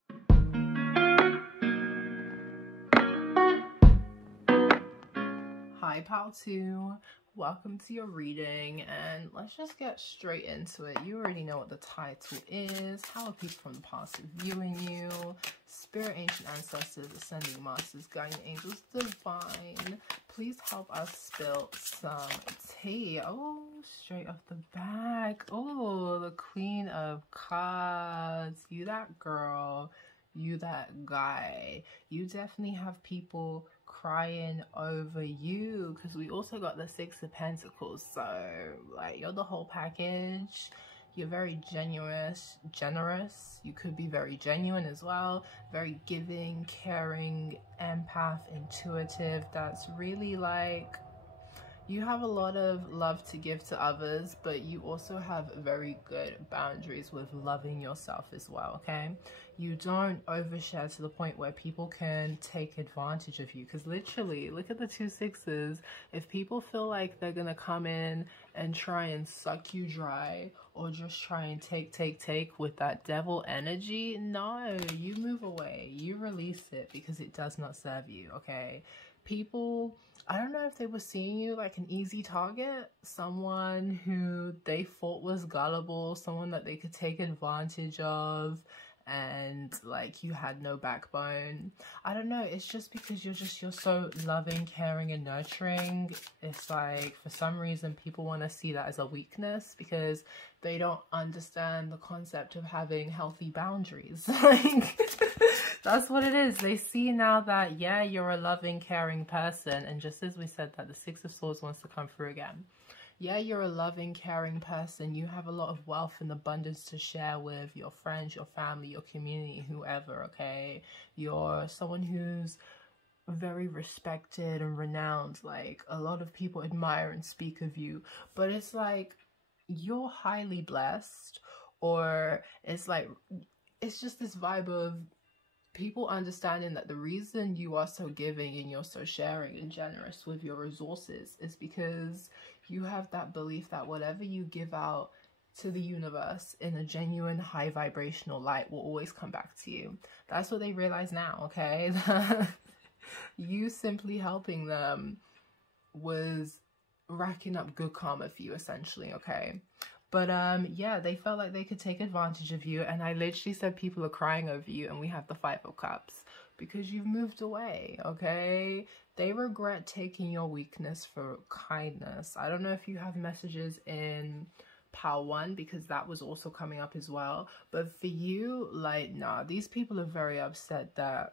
Hi, pal 2. welcome to your reading, and let's just get straight into it. You already know what the title is. How are people from the past viewing you? Spirit, ancient ancestors, ascending masters, guiding angels, divine, please help us spill some tea. Oh, straight off the back. Oh, the Queen of Cards. You that girl, you that guy. You definitely have people crying over you, because we also got the Six of Pentacles. So like, you're the whole package. You're very generous. You could be very genuine as well, very giving, caring, empath, intuitive. That's really like, you have a lot of love to give to others, but you also have very good boundaries with loving yourself as well, okay? You don't overshare to the point where people can take advantage of you, because literally, look at the 2 sixes. If people feel like they're gonna come in and try and suck you dry, or just try and take with that devil energy, no, you move away, you release it, because it does not serve you, okay? People, I don't know if they were seeing you like an easy target, someone who they thought was gullible, someone that they could take advantage of, and like you had no backbone. I don't know, it's just because you're so loving, caring, and nurturing. It's like, for some reason people want to see that as a weakness, because they don't understand the concept of having healthy boundaries. Like, that's what it is. They see now that, yeah, you're a loving, caring person, and just as we said that the Six of Swords wants to come through again. Yeah, you're a loving, caring person. You have a lot of wealth and abundance to share with your friends, your family, your community, whoever, okay? You're someone who's very respected and renowned. Like, a lot of people admire and speak of you. But it's like, you're highly blessed, or it's like, it's just this vibe of people understanding that the reason you are so giving and you're so sharing and generous with your resources is because you have that belief that whatever you give out to the universe in a genuine high vibrational light will always come back to you. That's what they realize now, okay? You simply helping them was racking up good karma for you, essentially, okay? But yeah, they felt like they could take advantage of you, and I literally said people are crying over you, and we have the Five of Cups, because you've moved away, okay? They regret taking your weakness for kindness. I don't know if you have messages in Pile 1, because that was also coming up as well. But for you, like, nah, these people are very upset that,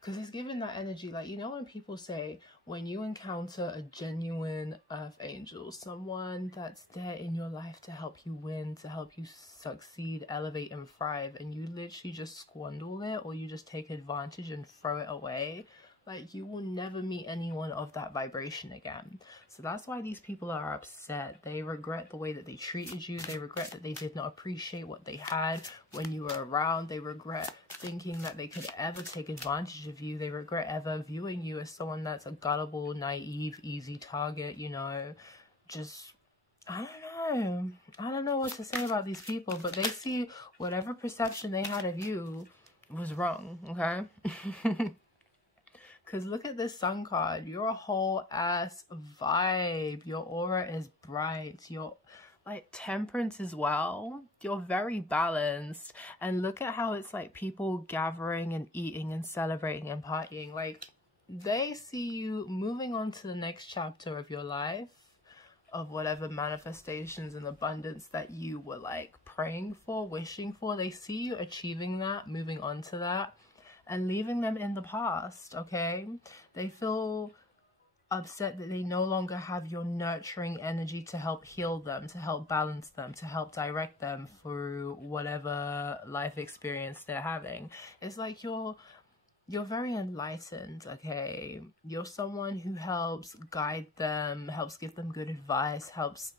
because it's giving that energy, like, you know when people say, when you encounter a genuine earth angel, someone that's there in your life to help you win, to help you succeed, elevate, and thrive, and you literally just squander it, or you just take advantage and throw it away, like, you will never meet anyone of that vibration again. So that's why these people are upset. They regret the way that they treated you. They regret that they did not appreciate what they had when you were around. They regret thinking that they could ever take advantage of you. They regret ever viewing you as someone that's a gullible, naive, easy target, you know. Just, I don't know what to say about these people, but they see whatever perception they had of you was wrong, okay? Because look at this Sun card. You're a whole ass vibe. Your aura is bright. You're like temperance as well. You're very balanced. And look at how it's like people gathering and eating and celebrating and partying. Like, they see you moving on to the next chapter of your life, of whatever manifestations and abundance that you were like praying for, wishing for. They see you achieving that, moving on to that, and leaving them in the past, okay? They feel upset that they no longer have your nurturing energy to help heal them, to help balance them, to help direct them through whatever life experience they're having. It's like you're very enlightened, okay? You're someone who helps guide them, helps give them good advice, helps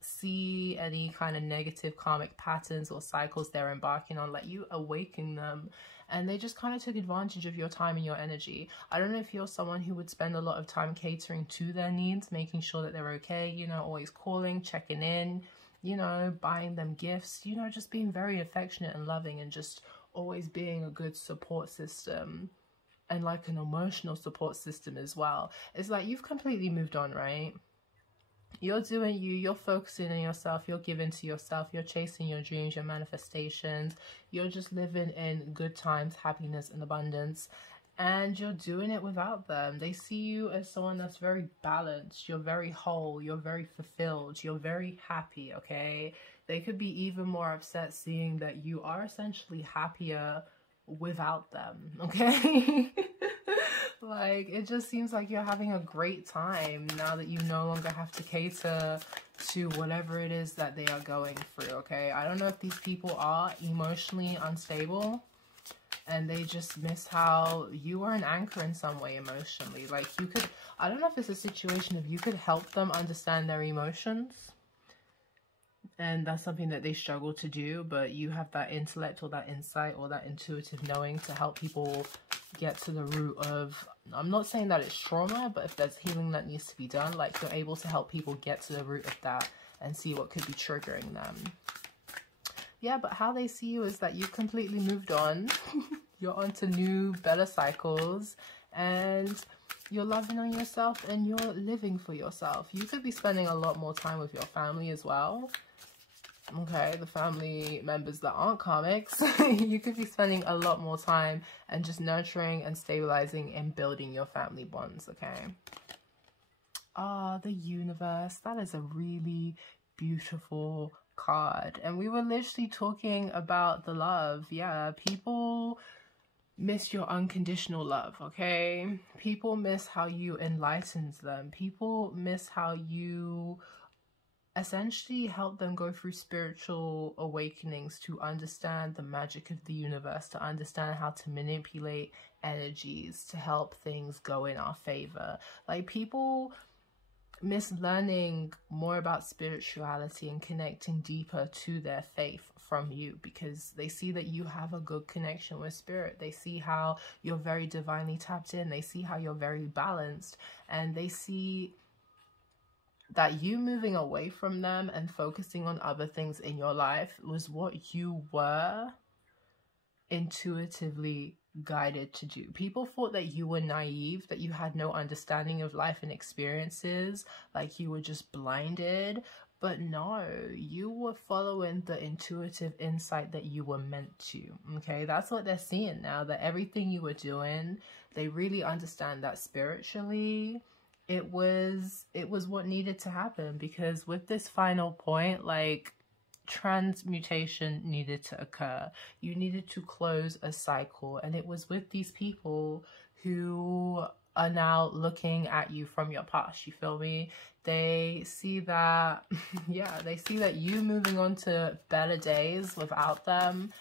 see any kind of negative karmic patterns or cycles they're embarking on. Like, you awaken them, and they just kind of took advantage of your time and your energy. I don't know if you're someone who would spend a lot of time catering to their needs, making sure that they're okay, you know, always calling, checking in, you know, buying them gifts, you know, just being very affectionate and loving, and just always being a good support system, and like an emotional support system as well. It's like you've completely moved on, right? You're doing you, you're focusing on yourself, you're giving to yourself, you're chasing your dreams, your manifestations, you're just living in good times, happiness and abundance, and you're doing it without them. They see you as someone that's very balanced, you're very whole, you're very fulfilled, you're very happy, okay? They could be even more upset seeing that you are essentially happier without them, okay? Like, it just seems like you're having a great time now that you no longer have to cater to whatever it is that they are going through, okay? I don't know if these people are emotionally unstable and they just miss how you are an anchor in some way emotionally. Like, you could, I don't know if it's a situation of you could help them understand their emotions, and that's something that they struggle to do, but you have that intellect or that insight or that intuitive knowing to help people get to the root of, I'm not saying that it's trauma, but if there's healing that needs to be done, like, you're able to help people get to the root of that and see what could be triggering them. Yeah, but how they see you is that you've completely moved on. You're onto new, better cycles, and you're loving on yourself and you're living for yourself. You could be spending a lot more time with your family as well. Okay, the family members that aren't karmics, you could be spending a lot more time and just nurturing and stabilizing and building your family bonds, okay? Ah, the universe. That is a really beautiful card. And we were literally talking about the love. Yeah, people miss your unconditional love, okay? People miss how you enlightened them. People miss how you essentially help them go through spiritual awakenings to understand the magic of the universe, to understand how to manipulate energies to help things go in our favor. Like, people miss learning more about spirituality and connecting deeper to their faith from you, because they see that you have a good connection with spirit. They see how you're very divinely tapped in. They see how you're very balanced, and they see that you moving away from them and focusing on other things in your life was what you were intuitively guided to do. People thought that you were naive, that you had no understanding of life and experiences, like you were just blinded. But no, you were following the intuitive insight that you were meant to, okay? That's what they're seeing now, that everything you were doing, they really understand that spiritually, it was what needed to happen, because with this final point, like, transmutation needed to occur. You needed to close a cycle, and it was with these people who are now looking at you from your past, you feel me? They see that, yeah, they see that you moving on to better days without them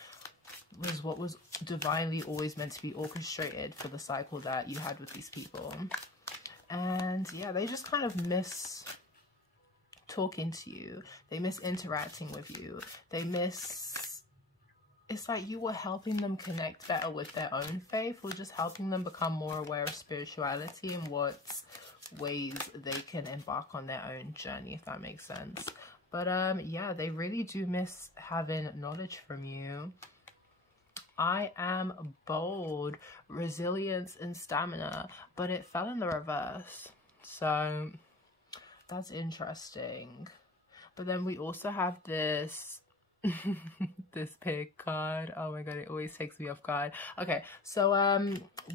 was what was divinely always meant to be orchestrated for the cycle that you had with these people. And yeah, they just kind of miss talking to you. They miss interacting with you. They miss, it's like you were helping them connect better with their own faith, or just helping them become more aware of spirituality and what ways they can embark on their own journey, if that makes sense. But yeah, they really do miss having knowledge from you. I am bold, resilience and stamina, but it fell in the reverse. So that's interesting. But then we also have this this pig card. Oh my god, it always takes me off guard. Okay, so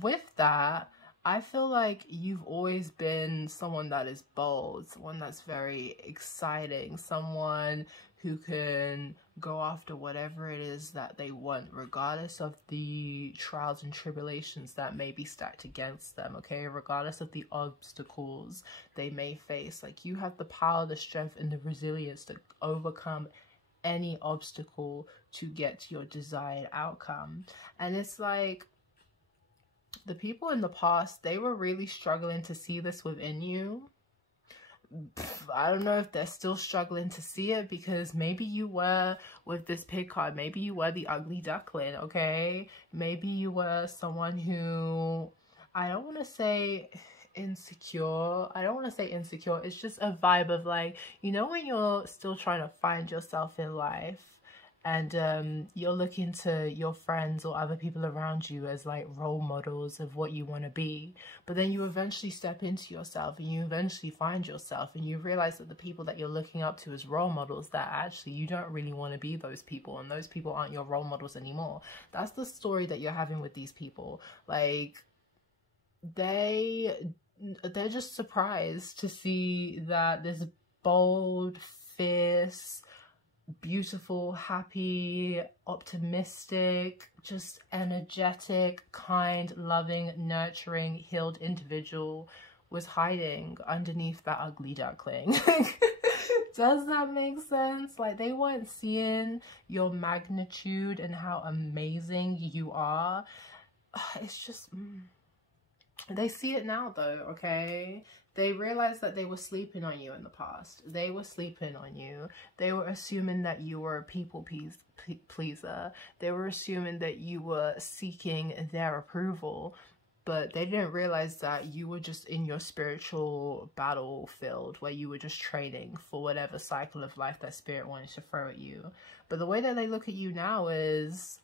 with that, I feel like you've always been someone that is bold, someone that's very exciting, someone who can go after whatever it is that they want, regardless of the trials and tribulations that may be stacked against them, okay? Regardless of the obstacles they may face. Like, you have the power, the strength, and the resilience to overcome any obstacle to get to your desired outcome. And it's like, the people in the past, they were really struggling to see this within you. I don't know if they're still struggling to see it, because maybe you were, with this pig card, maybe you were the ugly duckling, okay? Maybe you were someone who, I don't want to say insecure. I don't want to say insecure. It's just a vibe of, like, you know, when you're still trying to find yourself in life and you're looking to your friends or other people around you as like role models of what you want to be. But then you eventually step into yourself and you eventually find yourself and you realize that the people that you're looking up to as role models, that actually you don't really want to be those people, and those people aren't your role models anymore. That's the story that you're having with these people. Like, they're just surprised to see that this bold, fierce, beautiful, happy, optimistic, just energetic, kind, loving, nurturing, healed individual was hiding underneath that ugly duckling. Does that make sense? Like, they weren't seeing your magnitude and how amazing you are. It's just they see it now though, okay? They realized that they were sleeping on you in the past. They were sleeping on you. They were assuming that you were a people pleaser. They were assuming that you were seeking their approval. But they didn't realize that you were just in your spiritual battlefield where you were just training for whatever cycle of life that spirit wanted to throw at you. But the way that they look at you now is,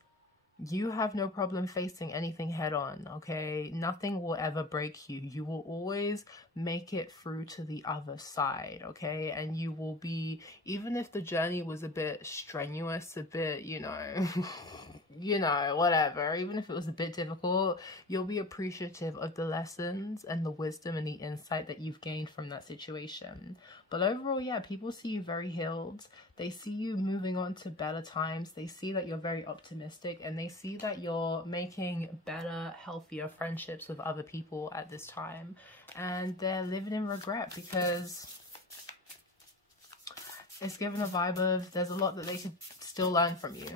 you have no problem facing anything head on, okay? Nothing will ever break you. You will always make it through to the other side, okay? And you will be, even if the journey was a bit strenuous, a bit, you know, whatever, even if it was a bit difficult, you'll be appreciative of the lessons and the wisdom and the insight that you've gained from that situation. But overall, yeah, people see you very healed. They see you moving on to better times. They see that you're very optimistic, and they see that you're making better, healthier friendships with other people at this time. And they're living in regret because it's given a vibe of there's a lot that they could still learn from you.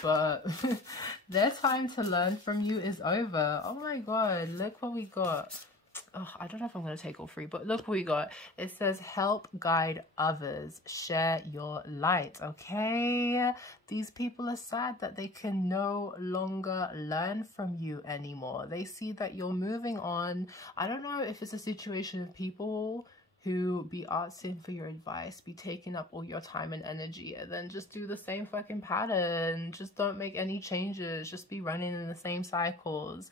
But their time to learn from you is over. Oh my god, look what we got. Oh, I don't know if I'm going to take all three, but look what we got. It says, help guide others, share your light, okay? These people are sad that they can no longer learn from you anymore. They see that you're moving on. I don't know if it's a situation of people who be asking for your advice, be taking up all your time and energy, and then just do the same fucking pattern. Just don't make any changes. Just be running in the same cycles.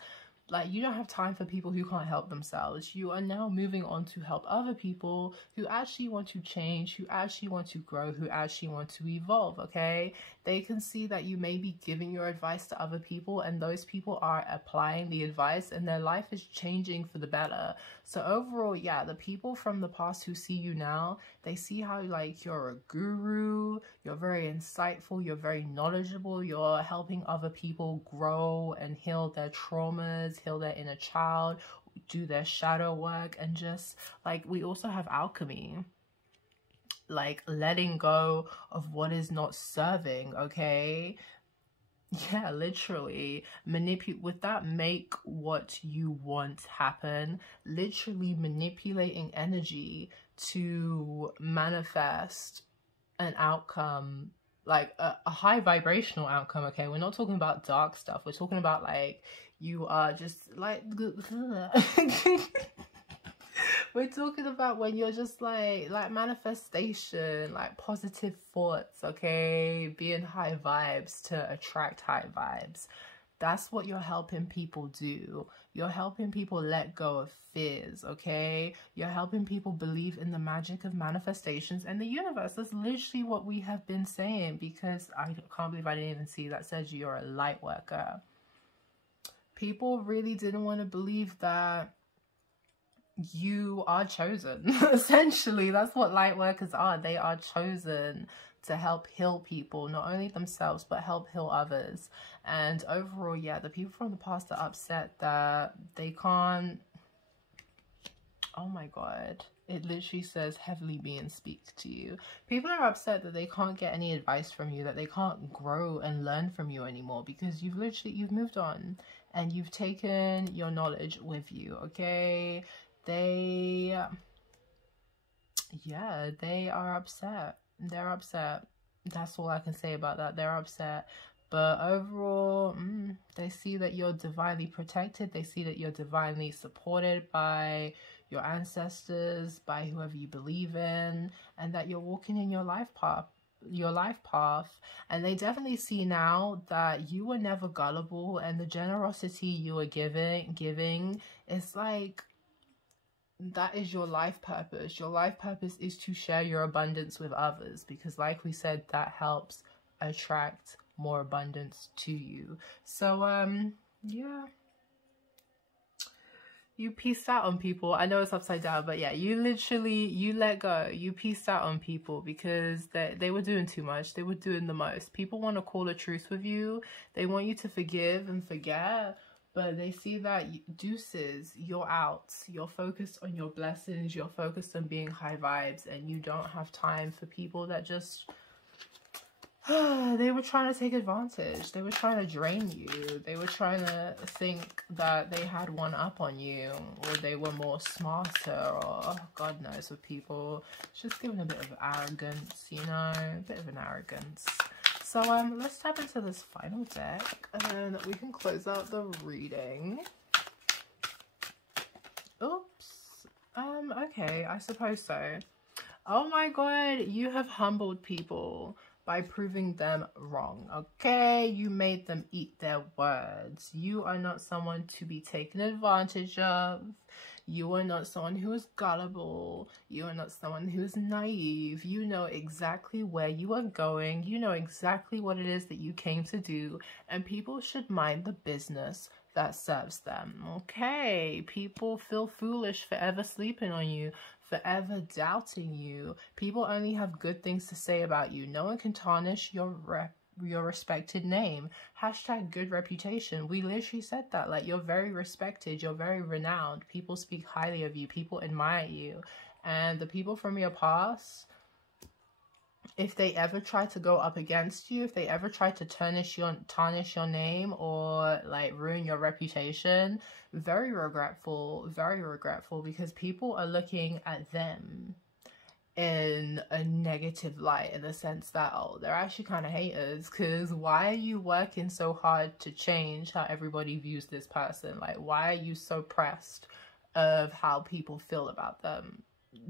Like, you don't have time for people who can't help themselves. You are now moving on to help other people who actually want to change, who actually want to grow, who actually want to evolve, okay? They can see that you may be giving your advice to other people, and those people are applying the advice, and their life is changing for the better. So overall, yeah, the people from the past who see you now, they see how, like, you're a guru, you're very insightful, you're very knowledgeable, you're helping other people grow and heal their traumas, heal their inner child, do their shadow work, and just, like, we also have alchemy. Like, letting go of what is not serving, okay? Yeah, literally manipulate with that. Make what you want happen. Literally manipulating energy to manifest an outcome, like a high vibrational outcome, okay? We're not talking about dark stuff. We're talking about, like, you are just like we're talking about when you're just like manifestation, like positive thoughts, okay? Being high vibes to attract high vibes. That's what you're helping people do. You're helping people let go of fears, okay? You're helping people believe in the magic of manifestations and the universe. That's literally what we have been saying, because I can't believe I didn't even see that says you're a light worker. People really didn't want to believe that you are chosen. Essentially, that's what light workers are. They are chosen to help heal people, not only themselves, but help heal others. And overall, yeah, the people from the past are upset that they can't... Oh my god. It literally says heavenly beings speak to you. People are upset that they can't get any advice from you, that they can't grow and learn from you anymore, because you've moved on and you've taken your knowledge with you, okay? They are upset. They're upset. That's all I can say about that. They're upset. But overall, they see that you're divinely protected. They see that you're divinely supported by your ancestors, by whoever you believe in, and that you're walking in your life path life path, and they definitely see now that you were never gullible, and the generosity you were giving is like, that is your life purpose. Your life purpose is to share your abundance with others, because like we said, that helps attract more abundance to you. So yeah, you peaced out on people. I know it's upside down, but yeah, you let go. You peaced out on people because they were doing too much. They were doing the most. People want to call a truce with you. They want you to forgive and forget, but they see that deuces, you're out. You're focused on your blessings. You're focused on being high vibes, and you don't have time for people that just... they were trying to take advantage. They were trying to drain you. They were trying to think that they had one up on you, or they were more smarter, or God knows what people. It's just giving a bit of arrogance, you know, a bit of an arrogance. So let's tap into this final deck, and then we can close out the reading. Oops. Okay, I suppose so. Oh my God, you have humbled people by proving them wrong, okay? You made them eat their words. You are not someone to be taken advantage of. You are not someone who is gullible. You are not someone who is naive. You know exactly where you are going. You know exactly what it is that you came to do, and people should mind the business that serves them, okay? People feel foolish forever sleeping on you, forever doubting you. People only have good things to say about you. No one can tarnish your respected name. Hashtag good reputation. We literally said that. Like, you're very respected. You're very renowned. People speak highly of you. People admire you. And the people from your past, if they ever try to go up against you, if they ever try to tarnish your name, or like ruin your reputation, very regretful, because people are looking at them in a negative light, in the sense that, oh, they're actually kind of haters, because why are you working so hard to change how everybody views this person? Like, why are you so pressed of how people feel about them?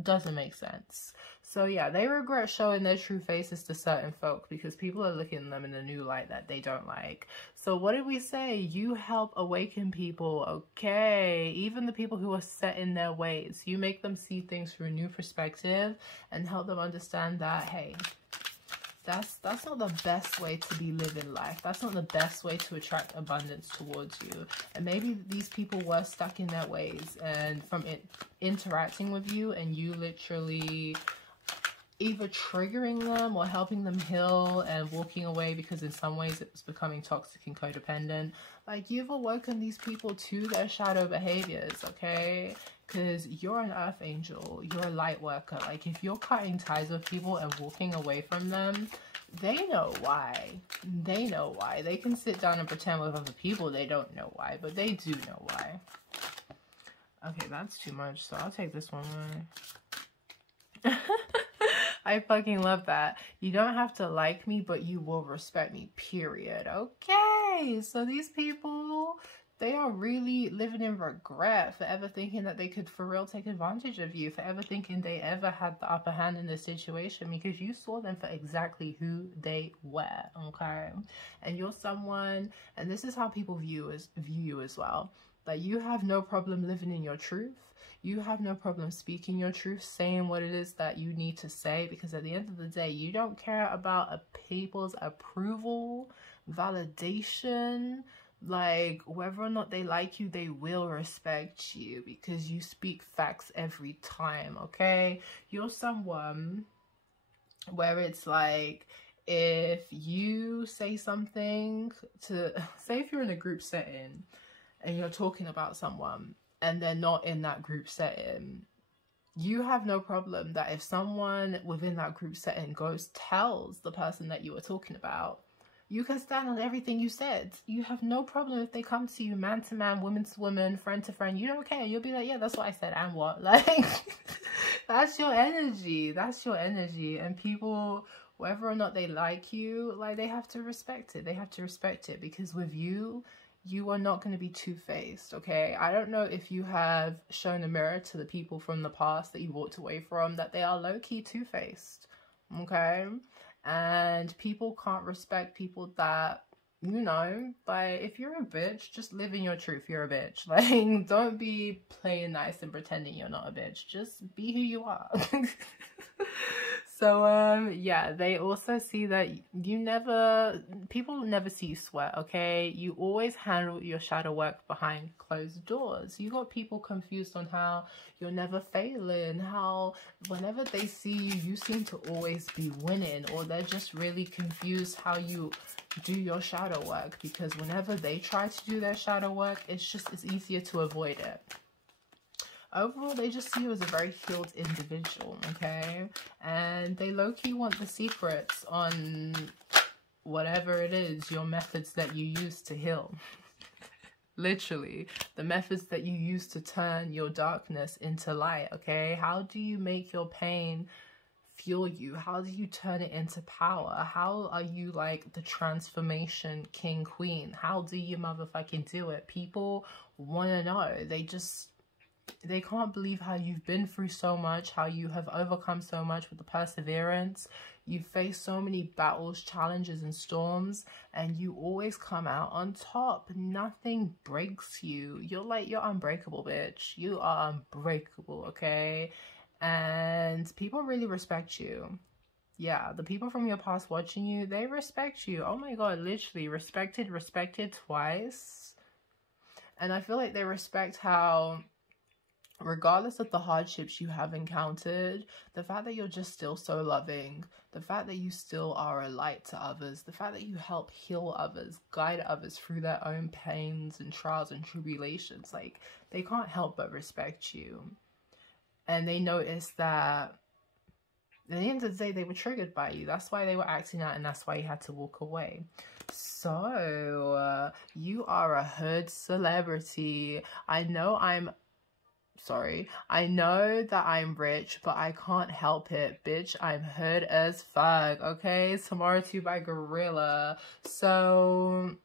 Doesn't make sense. So yeah, they regret showing their true faces to certain folk, because people are looking at them in a new light that they don't like. So what did we say? You help awaken people, okay? Even the people who are set in their ways, you make them see things through a new perspective and help them understand that, hey, that's not the best way to be living life. That's not the best way to attract abundance towards you. And maybe these people were stuck in their ways, and from interacting with you, and you literally either triggering them or helping them heal and walking away, because in some ways it was becoming toxic and codependent. Like, you've awoken these people to their shadow behaviors, okay? Because you're an earth angel, you're a light worker. Like, if you're cutting ties with people and walking away from them, they know why. They know why. They can sit down and pretend with other people they don't know why, but they do know why. Okay, that's too much, so I'll take this one away. I fucking love that. You don't have to like me, but you will respect me, period. Okay, so these people, they are really living in regret, forever thinking that they could for real take advantage of you, forever thinking they ever had the upper hand in this situation, because you saw them for exactly who they were, okay? And you're someone, and this is how people view you as well, that you have no problem living in your truth. You have no problem speaking your truth, saying what it is that you need to say, because at the end of the day, you don't care about people's approval, validation. Like, whether or not they like you, they will respect you because you speak facts every time, okay? You're someone where it's like, if you say something to, say if you're in a group setting and you're talking about someone and they're not in that group setting, you have no problem that if someone within that group setting tells the person that you were talking about, you can stand on everything you said. You have no problem if they come to you man to man, woman to woman, friend to friend. You don't care. You'll be like, yeah, that's what I said, and what? Like, that's your energy. That's your energy. And people, whether or not they like you, like, they have to respect it. They have to respect it, because with you, you are not going to be two-faced, okay? I don't know if you have shown a mirror to the people from the past that you walked away from, that they are low-key two-faced, okay? and people can't respect people that, you know, like, if you're a bitch, just live in your truth. You're a bitch. Like, don't be playing nice and pretending you're not a bitch. Just be who you are. So yeah, they also see that people never see you sweat, okay? You always handle your shadow work behind closed doors. You got people confused on how you're never failing, how whenever they see you, you seem to always be winning, or they're just really confused how you do your shadow work, because whenever they try to do their shadow work, it's easier to avoid it. Overall, they just see you as a very healed individual, okay? And they low-key want the secrets on whatever it is, your methods that you use to heal. Literally, the methods that you use to turn your darkness into light, okay? How do you make your pain fuel you? How do you turn it into power? How are you like the transformation king, queen? How do you motherfucking do it? People want to know. They can't believe how you've been through so much, how you have overcome so much with the perseverance. You've faced so many battles, challenges, and storms, and you always come out on top. Nothing breaks you. You're unbreakable, bitch. You are unbreakable, okay? And people really respect you. Yeah, the people from your past watching you, they respect you. Oh my God, literally respected twice. And I feel like they respect how, regardless of the hardships you have encountered, the fact that you're just still so loving, the fact that you still are a light to others, the fact that you help heal others, guide others through their own pains and trials and tribulations, like, they can't help but respect you. And they notice that at the end of the day, they were triggered by you. That's why they were acting out, and that's why you had to walk away. So, you are a hood celebrity. I know that I'm rich, but I can't help it, bitch. I'm hood as fuck, okay? Tomorrow 2 by Gorilla. So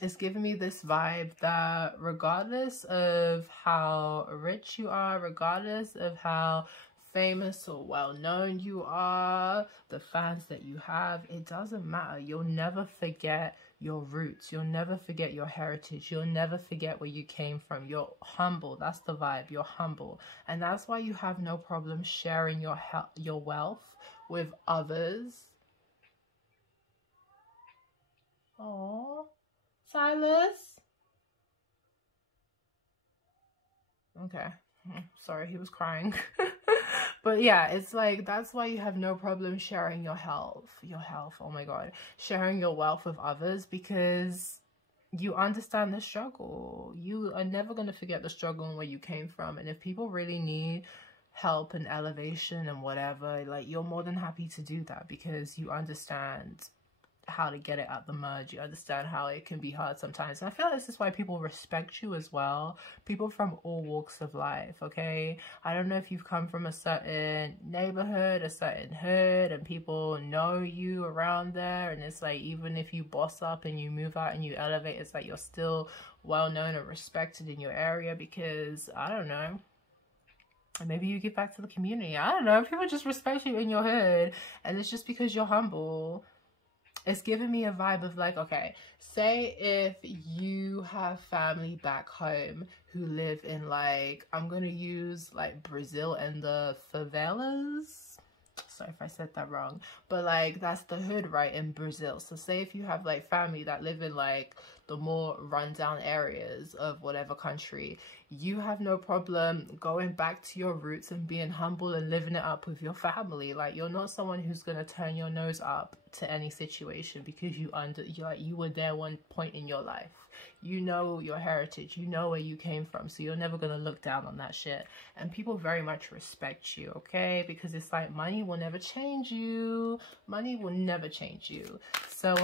it's giving me this vibe that regardless of how rich you are, regardless of how famous or well-known you are, the fans that you have, it doesn't matter. You'll never forget your roots. You'll never forget your heritage. You'll never forget where you came from. You're humble. That's the vibe. You're humble. And that's why you have no problem sharing your wealth with others. Oh, Silas. Okay. Sorry, he was crying. But yeah, it's like, that's why you have no problem sharing your health, oh my God, sharing your wealth with others, because you understand the struggle. You are never going to forget the struggle and where you came from. And if people really need help and elevation and whatever, like, you're more than happy to do that, because you understand how to get it at the merge. You understand how it can be hard sometimes. And I feel like this is why people respect you as well. People from all walks of life, okay? I don't know if you've come from a certain neighborhood, a certain hood, and people know you around there, and it's like, even if you boss up and you move out and you elevate, it's like you're still well known and respected in your area, because, I don't know, maybe you give back to the community. I don't know, people just respect you in your hood, and it's just because you're humble. It's giving me a vibe of like, okay, say if you have family back home who live in, like, I'm going to use like Brazil and the favelas. Sorry if I said that wrong, but like, that's the hood, right, in Brazil. So say if you have like family that live in like the more rundown areas of whatever country, you have no problem going back to your roots and being humble and living it up with your family. Like, you're not someone who's going to turn your nose up to any situation because you were there one point in your life. You know your heritage, you know where you came from, so you're never going to look down on that shit. And people very much respect you, okay? Because it's like, money will never change you. Money will never change you. So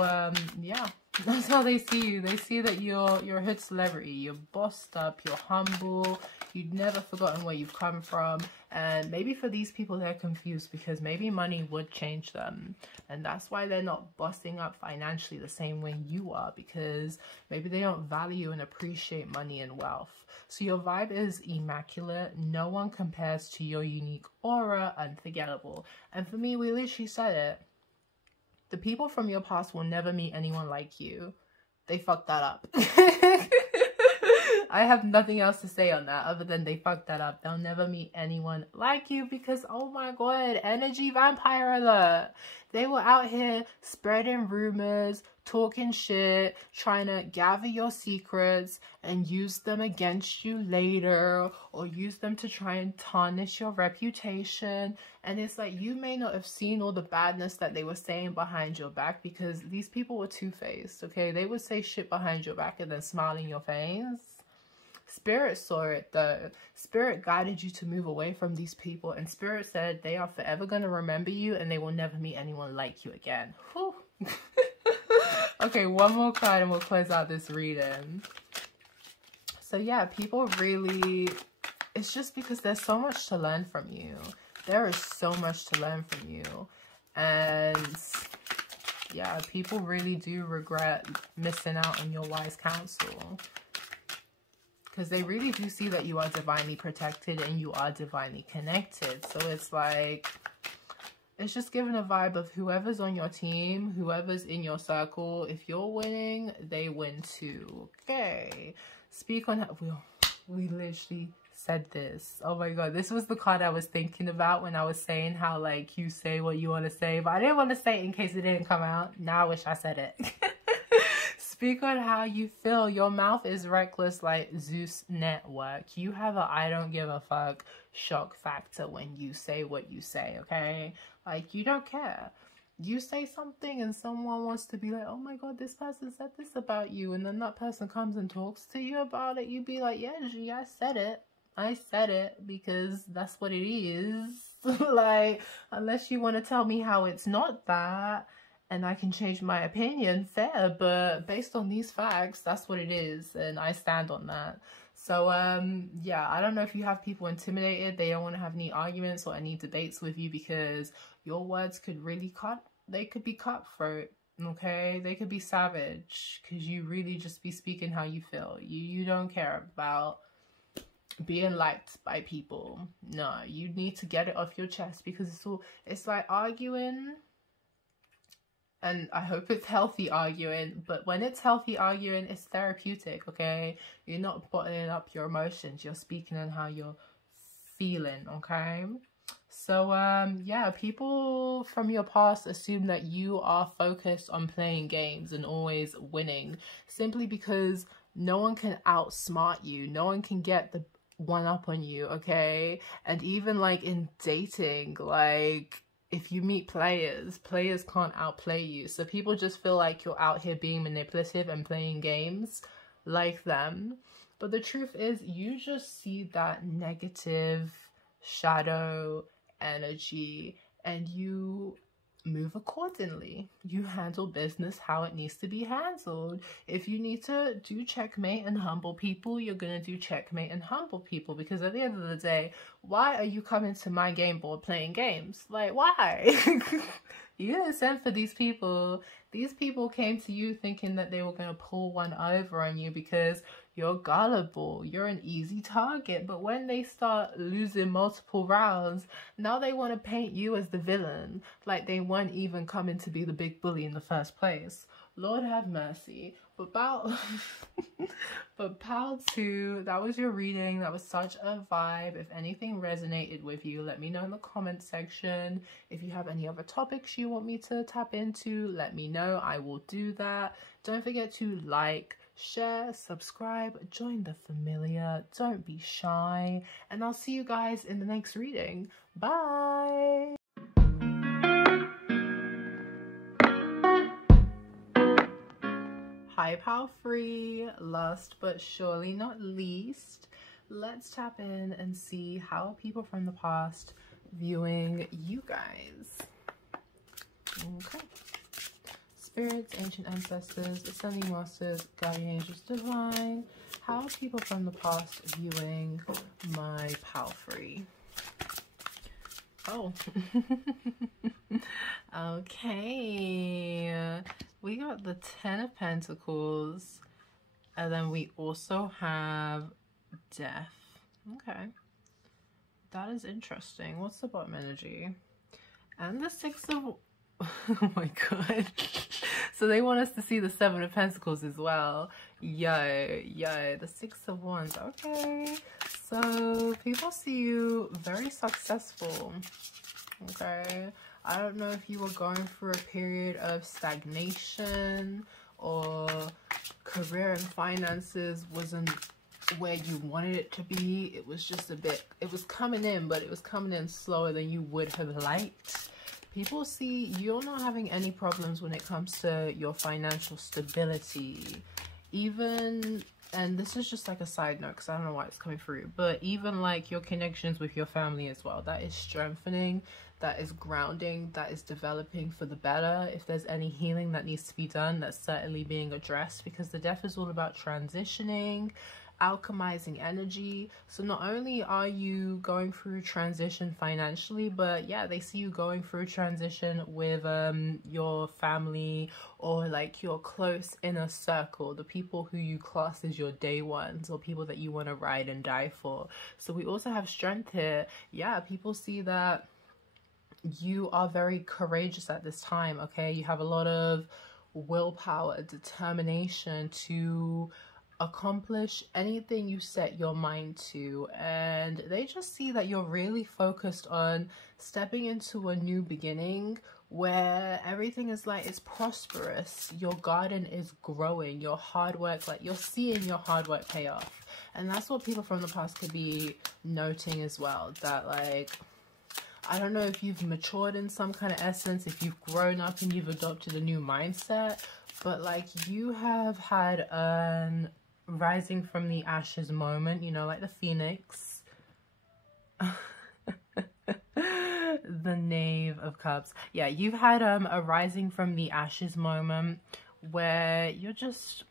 yeah, that's how they see you. They see that you're a hood celebrity. You're bossed up, you're humble, you've never forgotten where you've come from. And maybe for these people, they're confused because maybe money would change them, and that's why they're not bossing up financially the same way you are, because maybe they don't value and appreciate money and wealth. So your vibe is immaculate. No one compares to your unique aura. Unforgettable. And for me, we literally said it. people from your past will never meet anyone like you. They fucked that up. I have nothing else to say on that other than they fucked that up. They'll never meet anyone like you because, oh my god, energy vampire alert. They were out here spreading rumors, talking shit, trying to gather your secrets and use them against you later, or use them to try and tarnish your reputation. And it's like, you may not have seen all the badness that they were saying behind your back, because these people were two-faced, okay? They would say shit behind your back and then smile in your face. Spirit saw it though. Spirit guided you to move away from these people, and Spirit said they are forever going to remember you and they will never meet anyone like you again. Whew. Okay, one more card and we'll close out this reading. So yeah, people really, it's just because there's so much to learn from you. There is so much to learn from you. And yeah, people really do regret missing out on your wise counsel, because they really do see that you are divinely protected and you are divinely connected. So it's like, it's just giving a vibe of whoever's on your team, whoever's in your circle, if you're winning, they win too. Okay. Speak on how, we literally said this. Oh my god, this was the card I was thinking about when I was saying how, like, you say what you want to say, but I didn't want to say it in case it didn't come out. Now I wish I said it. Speak on how you feel. Your mouth is reckless like Zeus network. You have a I don't give a fuck shock factor when you say what you say, okay? Like, you don't care. You say something and someone wants to be like, oh my god, this person said this about you, and then that person comes and talks to you about it. You'd be like, yeah, G, I said it. I said it because that's what it is. Like, unless you want to tell me how it's not that, and I can change my opinion, fair, but based on these facts, that's what it is, and I stand on that. So, yeah, I don't know if you have people intimidated, they don't want to have any arguments or any debates with you, because your words could really they could be cutthroat, okay? They could be savage, because you really just be speaking how you feel. You don't care about being liked by people. No, you need to get it off your chest, because it's like arguing. And I hope it's healthy arguing, but when it's healthy arguing, it's therapeutic, okay? You're not bottling up your emotions. You're speaking on how you're feeling, okay? So, yeah, people from your past assume that you are focused on playing games and always winning, simply because no one can outsmart you. No one can get the one up on you, okay? And even, like, in dating, like, if you meet players can't outplay you. So people just feel like you're out here being manipulative and playing games like them. But the truth is, you just see that negative shadow energy and you move accordingly. You handle business how it needs to be handled. If you need to do checkmate and humble people, you're gonna do checkmate and humble people, because at the end of the day, why are you coming to my game board playing games? Like, why? You didn't send for these people. These people came to you thinking that they were going to pull one over on you because you're gullible, you're an easy target. But when they start losing multiple rounds, now they want to paint you as the villain, like they weren't even coming to be the big bully in the first place. Lord have mercy. But pal 2, that was your reading. That was such a vibe. If anything resonated with you, let me know in the comment section. If you have any other topics you want me to tap into, let me know. I will do that. Don't forget to like, share, subscribe, join the familiar. Don't be shy. And I'll see you guys in the next reading. Bye. Hi, pal free. Last but surely not least, let's tap in and see how people from the past viewing you guys. Okay. Spirits, ancient ancestors, ascending masters, guardian angels divine. How are people from the past viewing my pal free? Oh. Okay. We got the 10 of Pentacles, and then we also have Death. Okay. That is interesting. What's the bottom energy? And the 6 of Oh my god. So they want us to see the Seven of Pentacles as well. Yo, the Six of Wands. Okay. So people see you very successful. Okay. I don't know if you were going through a period of stagnation, or career and finances wasn't where you wanted it to be. It was just a bit, it was coming in, but it was coming in slower than you would have liked. People see you're not having any problems when it comes to your financial stability. Even, and this is just like a side note because I don't know why it's coming through, but even like your connections with your family as well, that is strengthening, that is grounding, that is developing for the better. If there's any healing that needs to be done, that's certainly being addressed, because the Death is all about transitioning, alchemizing energy. So not only are you going through transition financially, but yeah, they see you going through transition with your family, or like your close inner circle, the people who you class as your day ones, or people that you want to ride and die for. So we also have strength here. Yeah, people see that you are very courageous at this time. Okay, you have a lot of willpower, determination to accomplish anything you set your mind to, and they just see that you're really focused on stepping into a new beginning where everything is like, it's prosperous, your garden is growing, your hard work, like you're seeing your hard work pay off. And that's what people from the past could be noting as well, that like, I don't know if you've matured in some kind of essence, if you've grown up and you've adopted a new mindset, but like you have had an rising from the ashes moment, you know, like the phoenix. The Knave of Cups. Yeah, you've had a rising from the ashes moment where you're just,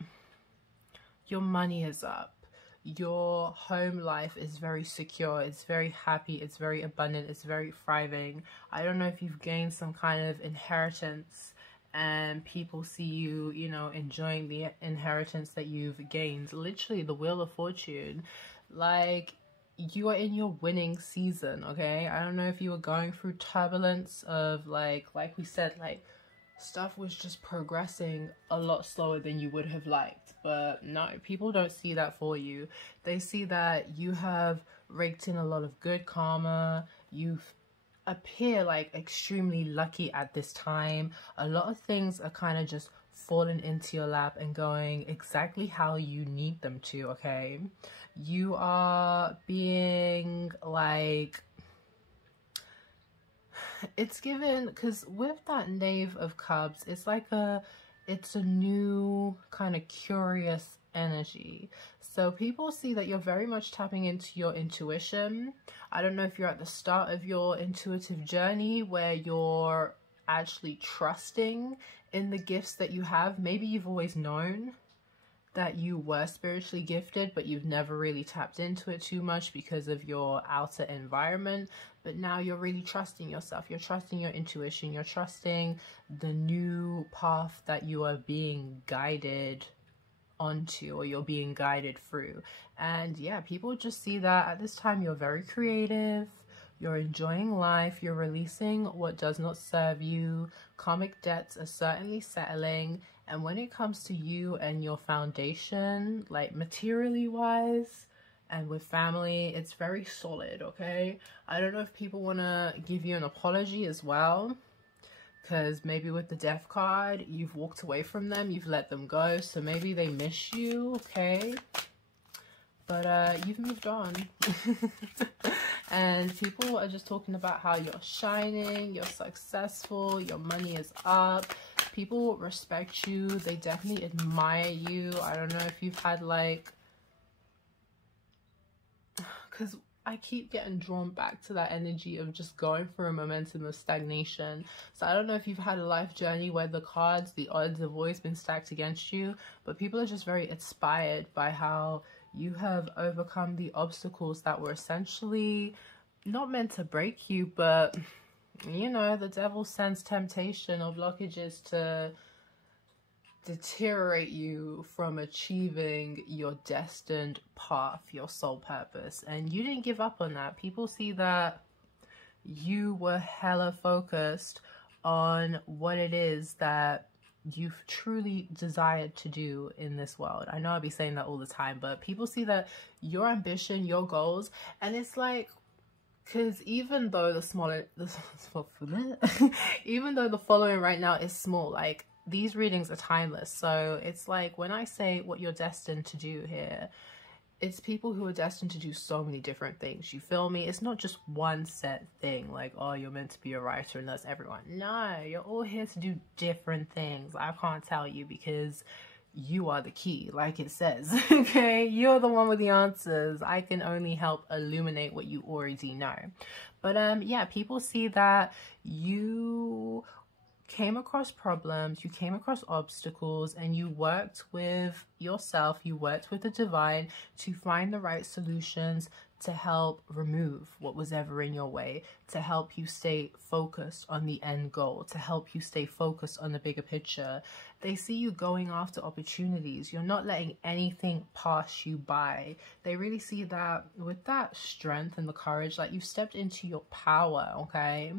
your money is up. Your home life is very secure, it's very happy, it's very abundant, it's very thriving. I don't know if you've gained some kind of inheritance and people see you, you know, enjoying the inheritance that you've gained. Literally the Wheel of Fortune. Like, you are in your winning season, okay? I don't know if you were going through turbulence of like we said, like stuff was just progressing a lot slower than you would have liked. But no, people don't see that for you. They see that you have raked in a lot of good karma. You appear like extremely lucky at this time. A lot of things are kind of just falling into your lap and going exactly how you need them to, okay? You are being like, it's given, because with that Knave of Cups, it's like it's a new kind of curious energy. So people see that you're very much tapping into your intuition. I don't know if you're at the start of your intuitive journey where you're actually trusting in the gifts that you have. Maybe you've always known that you were spiritually gifted, but you've never really tapped into it too much because of your outer environment. But now you're really trusting yourself. You're trusting your intuition. You're trusting the new path that you are being guided onto, or you're being guided through. And yeah, people just see that at this time you're very creative. You're enjoying life. You're releasing what does not serve you. Karmic debts are certainly settling. And when it comes to you and your foundation, like materially wise and with family, it's very solid, okay? I don't know if people want to give you an apology as well, because maybe with the Death card, you've walked away from them, you've let them go, so maybe they miss you, okay? But you've moved on. And people are just talking about how you're shining, you're successful, your money is up. People respect you. They definitely admire you. I don't know if you've had like, because I keep getting drawn back to that energy of just going through a momentum of stagnation. So I don't know if you've had a life journey where the cards, the odds have always been stacked against you, but people are just very inspired by how you have overcome the obstacles that were essentially not meant to break you, but you know, the devil sends temptation or blockages to deteriorate you from achieving your destined path, your soul purpose. And you didn't give up on that. People see that you were hella focused on what it is that you've truly desired to do in this world. I know I'll be saying that all the time, but people see that your ambition, your goals, and it's like, because even though even though the following right now is small, like these readings are timeless. So it's like when I say what you're destined to do here, it's people who are destined to do so many different things. You feel me? It's not just one set thing like, oh, you're meant to be a writer and that's everyone. No, you're all here to do different things. I can't tell you because you are the key, like it says. Okay, you're the one with the answers. I can only help illuminate what you already know. But yeah, people see that you came across problems, you came across obstacles, and you worked with yourself, you worked with the divine to find the right solutions to help remove what was ever in your way, to help you stay focused on the end goal, to help you stay focused on the bigger picture. They see you going after opportunities. You're not letting anything pass you by. They really see that with that strength and the courage, like you've stepped into your power, okay?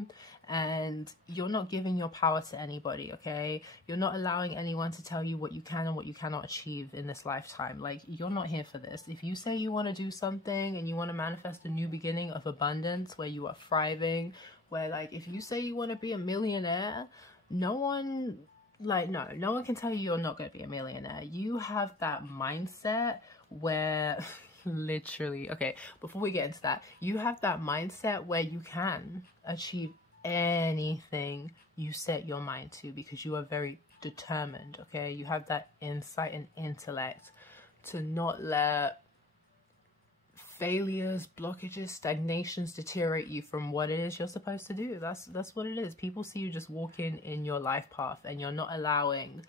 And you're not giving your power to anybody, okay? You're not allowing anyone to tell you what you can and what you cannot achieve in this lifetime. Like, you're not here for this. If you say you want to do something and you want to manifest a new beginning of abundance where you are thriving, where like if you say you want to be a millionaire, no one can tell you you're not going to be a millionaire. You have that mindset where literally, okay, before we get into that, you have that mindset where you can achieve anything you set your mind to because you are very determined, okay? You have that insight and intellect to not let failures, blockages, stagnations deteriorate you from what it is you're supposed to do. That's what it is. People see you just walking in your life path and you're not allowing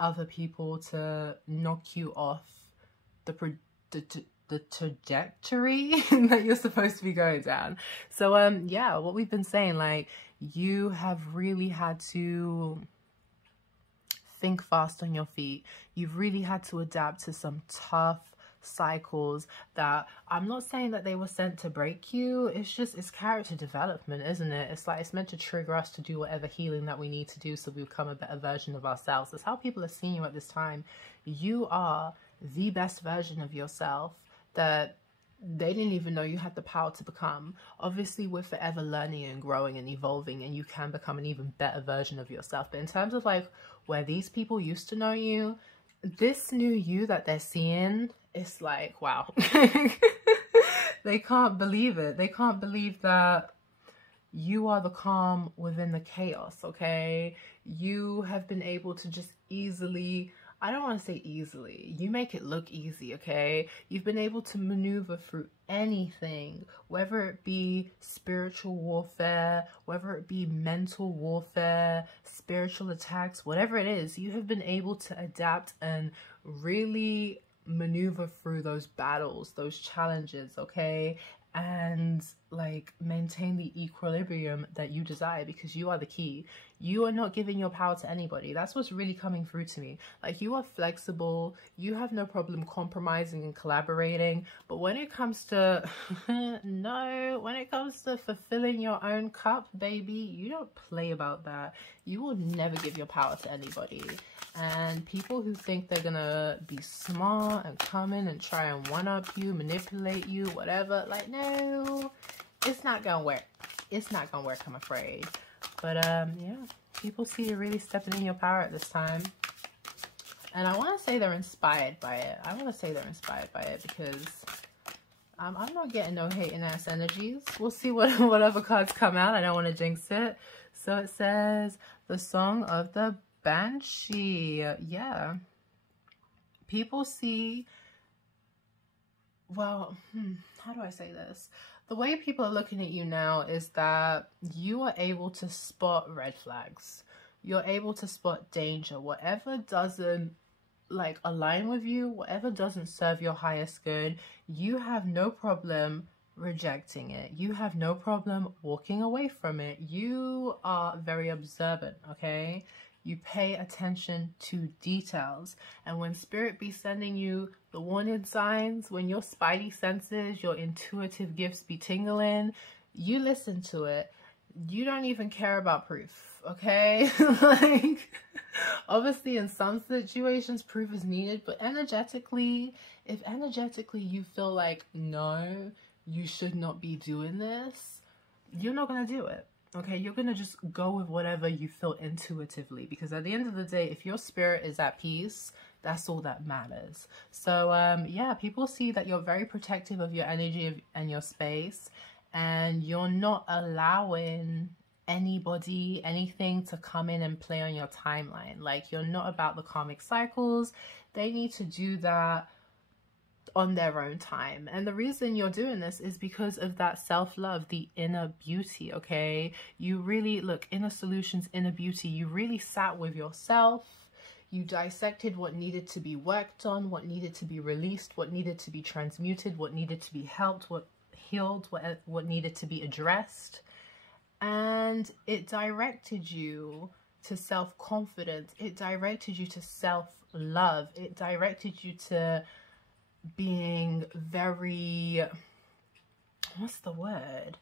other people to knock you off the trajectory that you're supposed to be going down. So yeah, what we've been saying, like, you have really had to think fast on your feet. You've really had to adapt to some tough cycles that I'm not saying that they were sent to break you. It's just, it's character development, isn't it? It's like it's meant to trigger us to do whatever healing that we need to do so we become a better version of ourselves. That's how people are seeing you at this time. You are the best version of yourself that they didn't even know you had the power to become. Obviously, we're forever learning and growing and evolving, and you can become an even better version of yourself. But in terms of like where these people used to know you, this new you that they're seeing, it's like, wow. They can't believe it. They can't believe that you are the calm within the chaos, okay? You have been able to just easily, I don't want to say easily, you make it look easy, okay? You've been able to maneuver through anything, whether it be spiritual warfare, whether it be mental warfare, spiritual attacks, whatever it is, you have been able to adapt and really maneuver through those battles, those challenges, okay? And like maintain the equilibrium that you desire, because you are the key. You are not giving your power to anybody. That's what's really coming through to me. Like, you are flexible, you have no problem compromising and collaborating, but when it comes to when it comes to fulfilling your own cup, baby, you don't play about that. You will never give your power to anybody. And people who think they're gonna be smart and come in and try and one-up you, manipulate you, whatever, like, no, it's not gonna work. It's not gonna work, I'm afraid. But yeah, people see you really stepping in your power at this time. And I want to say they're inspired by it. I want to say they're inspired by it because I'm not getting no hating ass energies. We'll see what other cards come out. I don't want to jinx it. So it says the Song of the Banshee. Yeah. People see, well, how do I say this? The way people are looking at you now is that you are able to spot red flags. You're able to spot danger. Whatever doesn't like align with you, whatever doesn't serve your highest good, you have no problem rejecting it. You have no problem walking away from it. You are very observant, okay? You pay attention to details. And when spirit be sending you the warning signs, when your spidey senses, your intuitive gifts be tingling, you listen to it. You don't even care about proof. okay? Like, obviously in some situations proof is needed, but energetically, if energetically you feel like, no, you should not be doing this, you're not going to do it. Okay, you're going to just go with whatever you feel intuitively, because at the end of the day, if your spirit is at peace, that's all that matters. So yeah, people see that you're very protective of your energy and your space, and you're not allowing anybody, anything to come in and play on your timeline. Like, you're not about the karmic cycles. They need to do that on their own time. And the reason you're doing this is because of that self-love, the inner beauty. Okay, you really, look, inner solutions, inner beauty, you really sat with yourself. You dissected what needed to be worked on, what needed to be released, what needed to be transmuted, what needed to be helped, what healed, what needed to be addressed. And it directed you to self-confidence. It directed you to self-love. It directed you to being very, what's the word?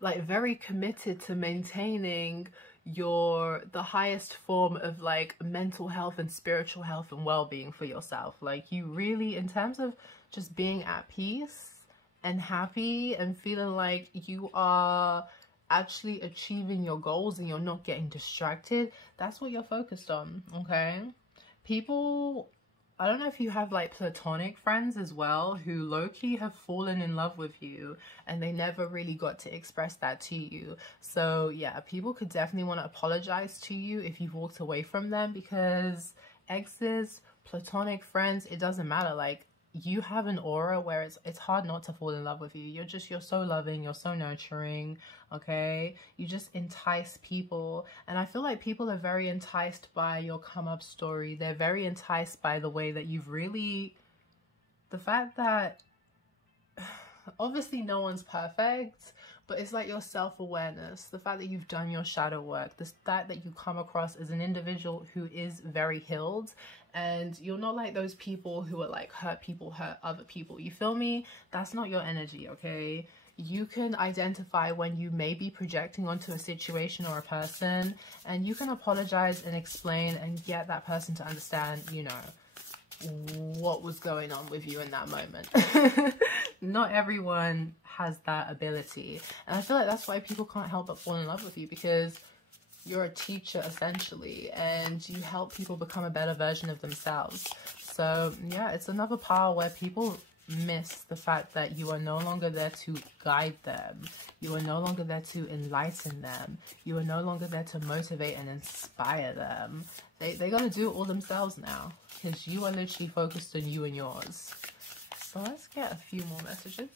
Like, very committed to maintaining the highest form of like mental health and spiritual health and well-being for yourself. Like, you really, in terms of just being at peace and happy and feeling like you are actually achieving your goals and you're not getting distracted, that's what you're focused on. Okay, people, I don't know if you have like platonic friends as well who low-key have fallen in love with you and they never really got to express that to you. So yeah, people could definitely want to apologize to you if you've walked away from them, because exes, platonic friends, it doesn't matter. Like, you have an aura where it's hard not to fall in love with you. You're so loving, you're so nurturing, okay? You just entice people. And I feel like people are very enticed by your come up story. They're very enticed by the way that you've really, the fact that obviously no one's perfect, but it's like your self-awareness, the fact that you've done your shadow work, the fact that you come across as an individual who is very healed, and you're not like those people who are like hurt other people. You feel me? That's not your energy, okay? You can identify when you may be projecting onto a situation or a person, and you can apologize and explain and get that person to understand, you know, what was going on with you in that moment. Not everyone has that ability, and I feel like that's why people can't help but fall in love with you, because you're a teacher essentially, and you help people become a better version of themselves. So yeah, it's another power where people miss the fact that you are no longer there to guide them. You are no longer there to enlighten them. You are no longer there to motivate and inspire them. They're gonna do it all themselves now, because you are literally focused on you and yours. So let's get a few more messages.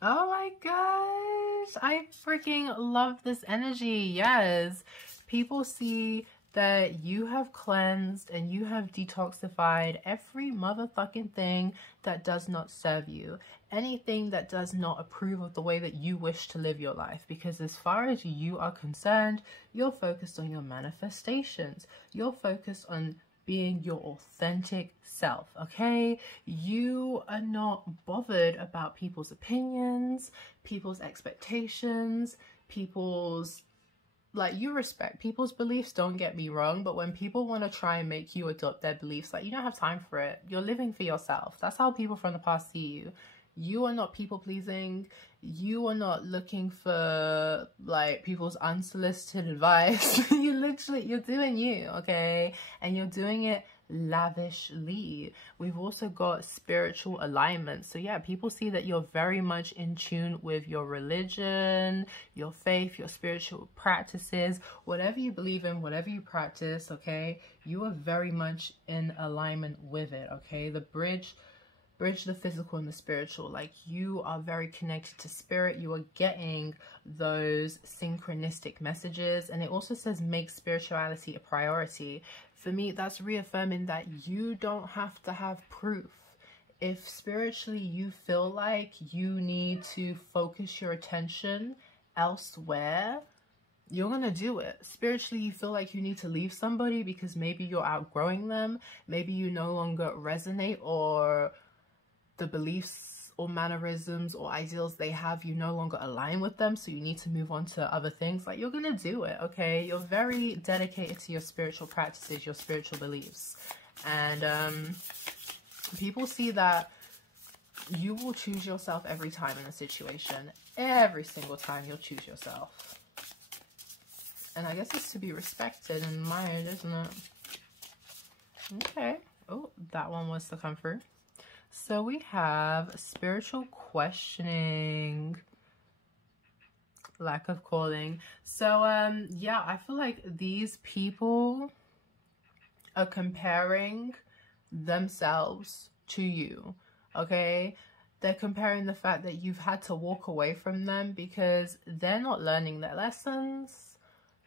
Oh my gosh, I freaking love this energy. Yes, people see that you have cleansed and you have detoxified every motherfucking thing that does not serve you, anything that does not approve of the way that you wish to live your life. Because as far as you are concerned, you're focused on your manifestations. You're focused on being your authentic self, okay? You are not bothered about people's opinions, people's expectations, people's, like, you respect people's beliefs, don't get me wrong, but when people want to try and make you adopt their beliefs, like, you don't have time for it. You're living for yourself. That's how people from the past see you. You are not people pleasing. You are not looking for like people's unsolicited advice. You're doing you, okay? And you're doing it lavishly. We've also got spiritual alignment. So yeah, people see that you're very much in tune with your religion, your faith, your spiritual practices, whatever you believe in, whatever you practice, okay? You are very much in alignment with it, okay? The bridge the physical and the spiritual. Like, you are very connected to spirit. You are getting those synchronistic messages. And it also says make spirituality a priority. For me, that's reaffirming that you don't have to have proof. If spiritually you feel like you need to focus your attention elsewhere, you're gonna do it. Spiritually, you feel like you need to leave somebody because maybe you're outgrowing them, maybe you no longer resonate, or the beliefs or mannerisms or ideals they have, you no longer align with them, so you need to move on to other things, like, you're gonna do it, okay? You're very dedicated to your spiritual practices, your spiritual beliefs, and people see that you will choose yourself every time in a situation. Every single time you'll choose yourself, and I guess it's to be respected and admired, isn't it? Okay. Oh, that one was to come through. So we have spiritual questioning, lack of calling. So yeah, I feel like these people are comparing themselves to you, okay? They're comparing the fact that you've had to walk away from them because they're not learning their lessons,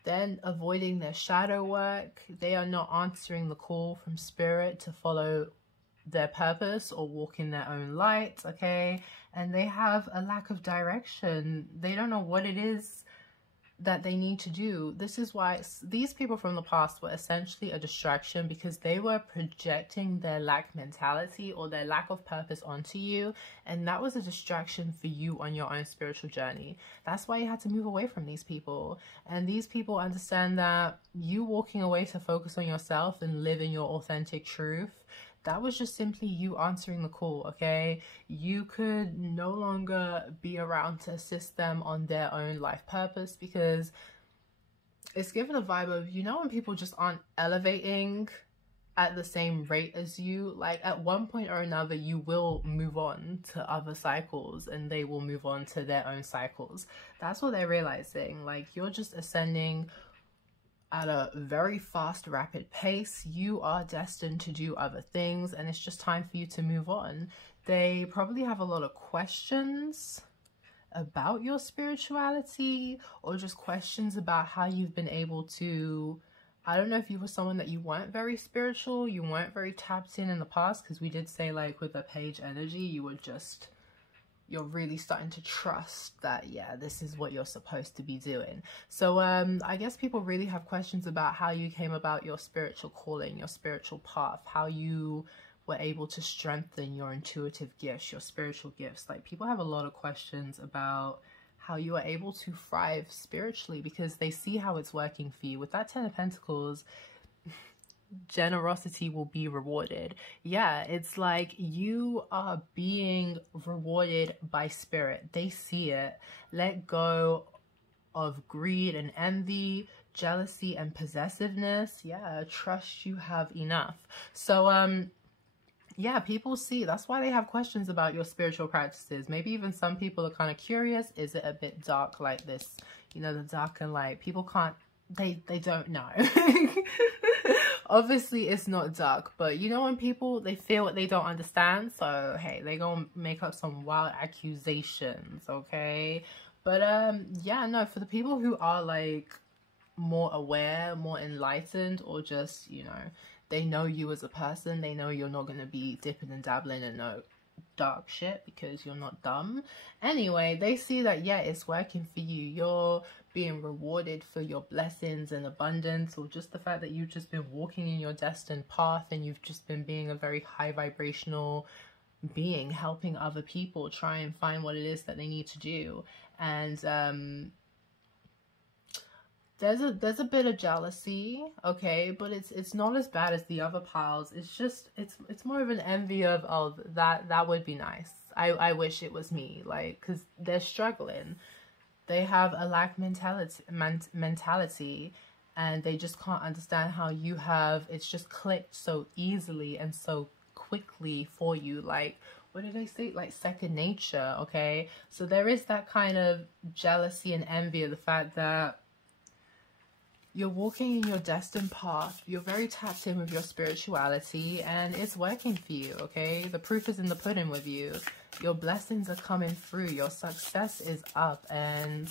then avoiding their shadow work. They are not answering the call from spirit to follow their purpose or walk in their own light, okay? And they have a lack of direction. They don't know what it is that they need to do. This is why these people from the past were essentially a distraction, because they were projecting their lack mentality or their lack of purpose onto you, and that was a distraction for you on your own spiritual journey. That's why you had to move away from these people. And these people understand that you walking away to focus on yourself and live in your authentic truth, that was just simply you answering the call, okay? You could no longer be around to assist them on their own life purpose, because it's given a vibe of, you know, when people just aren't elevating at the same rate as you, like at one point or another, you will move on to other cycles and they will move on to their own cycles. That's what they're realizing. Like, you're just ascending at a very fast, rapid pace. You are destined to do other things, and it's just time for you to move on. They probably have a lot of questions about your spirituality, or just questions about how you've been able to, I don't know if you were someone that you weren't very spiritual, you weren't very tapped in the past, because we did say, like, with the page energy, you were just, you're really starting to trust that, yeah, this is what you're supposed to be doing. So I guess people really have questions about how you came about your spiritual calling, your spiritual path, how you were able to strengthen your intuitive gifts, your spiritual gifts. Like, people have a lot of questions about how you are able to thrive spiritually, because they see how it's working for you. With that 10 of Pentacles, generosity will be rewarded. Yeah, it's like you are being rewarded by spirit. They see it. Let go of greed and envy, jealousy and possessiveness. Yeah, trust you have enough. So yeah, people see. That's why they have questions about your spiritual practices. Maybe even some people are kind of curious. Is it a bit dark like this? You know, the dark and light. People can't, they don't know. Obviously, it's not dark, but you know when people, they feel what they don't understand, so hey, they gonna make up some wild accusations, okay? But yeah, no, for the people who are like more aware, more enlightened, or just, you know, they know you as a person, they know you're not gonna be dipping and dabbling in no dark shit because you're not dumb. Anyway, they see that, yeah, it's working for you. You're being rewarded for your blessings and abundance, or just the fact that you've just been walking in your destined path and you've just been being a very high vibrational being, helping other people try and find what it is that they need to do. And there's a bit of jealousy, okay, but it's not as bad as the other piles. It's just it's more of an envy of, oh, that would be nice. I wish it was me, like, because they're struggling. They have a lack mentality, and they just can't understand how you have, it's just clicked so easily and so quickly for you. Like, what did they say? Like second nature, okay? So there is that kind of jealousy and envy of the fact that you're walking in your destined path. You're very tapped in with your spirituality, and it's working for you, okay? The proof is in the pudding with you. Your blessings are coming through. Your success is up, and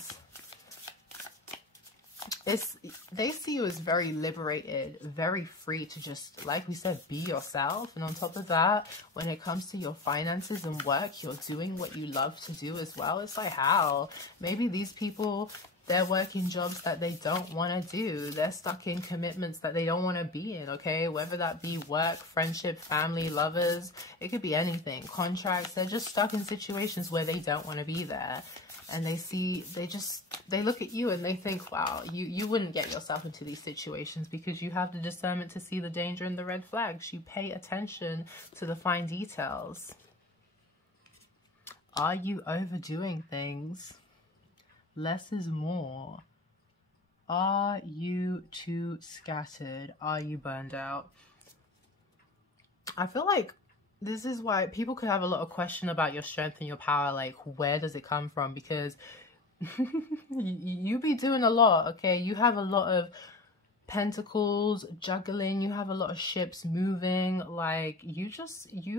they see you as very liberated, very free to just, like we said, be yourself. And on top of that, when it comes to your finances and work, you're doing what you love to do as well. It's like, how? Maybe these people, They're working jobs that they don't want to do. They're stuck in commitments that they don't want to be in, okay? Whether that be work, friendship, family, lovers, it could be anything. Contracts, they're just stuck in situations where they don't want to be there. And they look at you and they think, wow, you wouldn't get yourself into these situations because you have the discernment to see the danger and the red flags. You pay attention to the fine details. Are you overdoing things? Less is more. Are you too scattered? Are you burned out? I feel like this is why people could have a lot of question about your strength and your power. Like, where does it come from? Because you be doing a lot, okay? You have a lot of pentacles juggling. You have a lot of ships moving. Like, you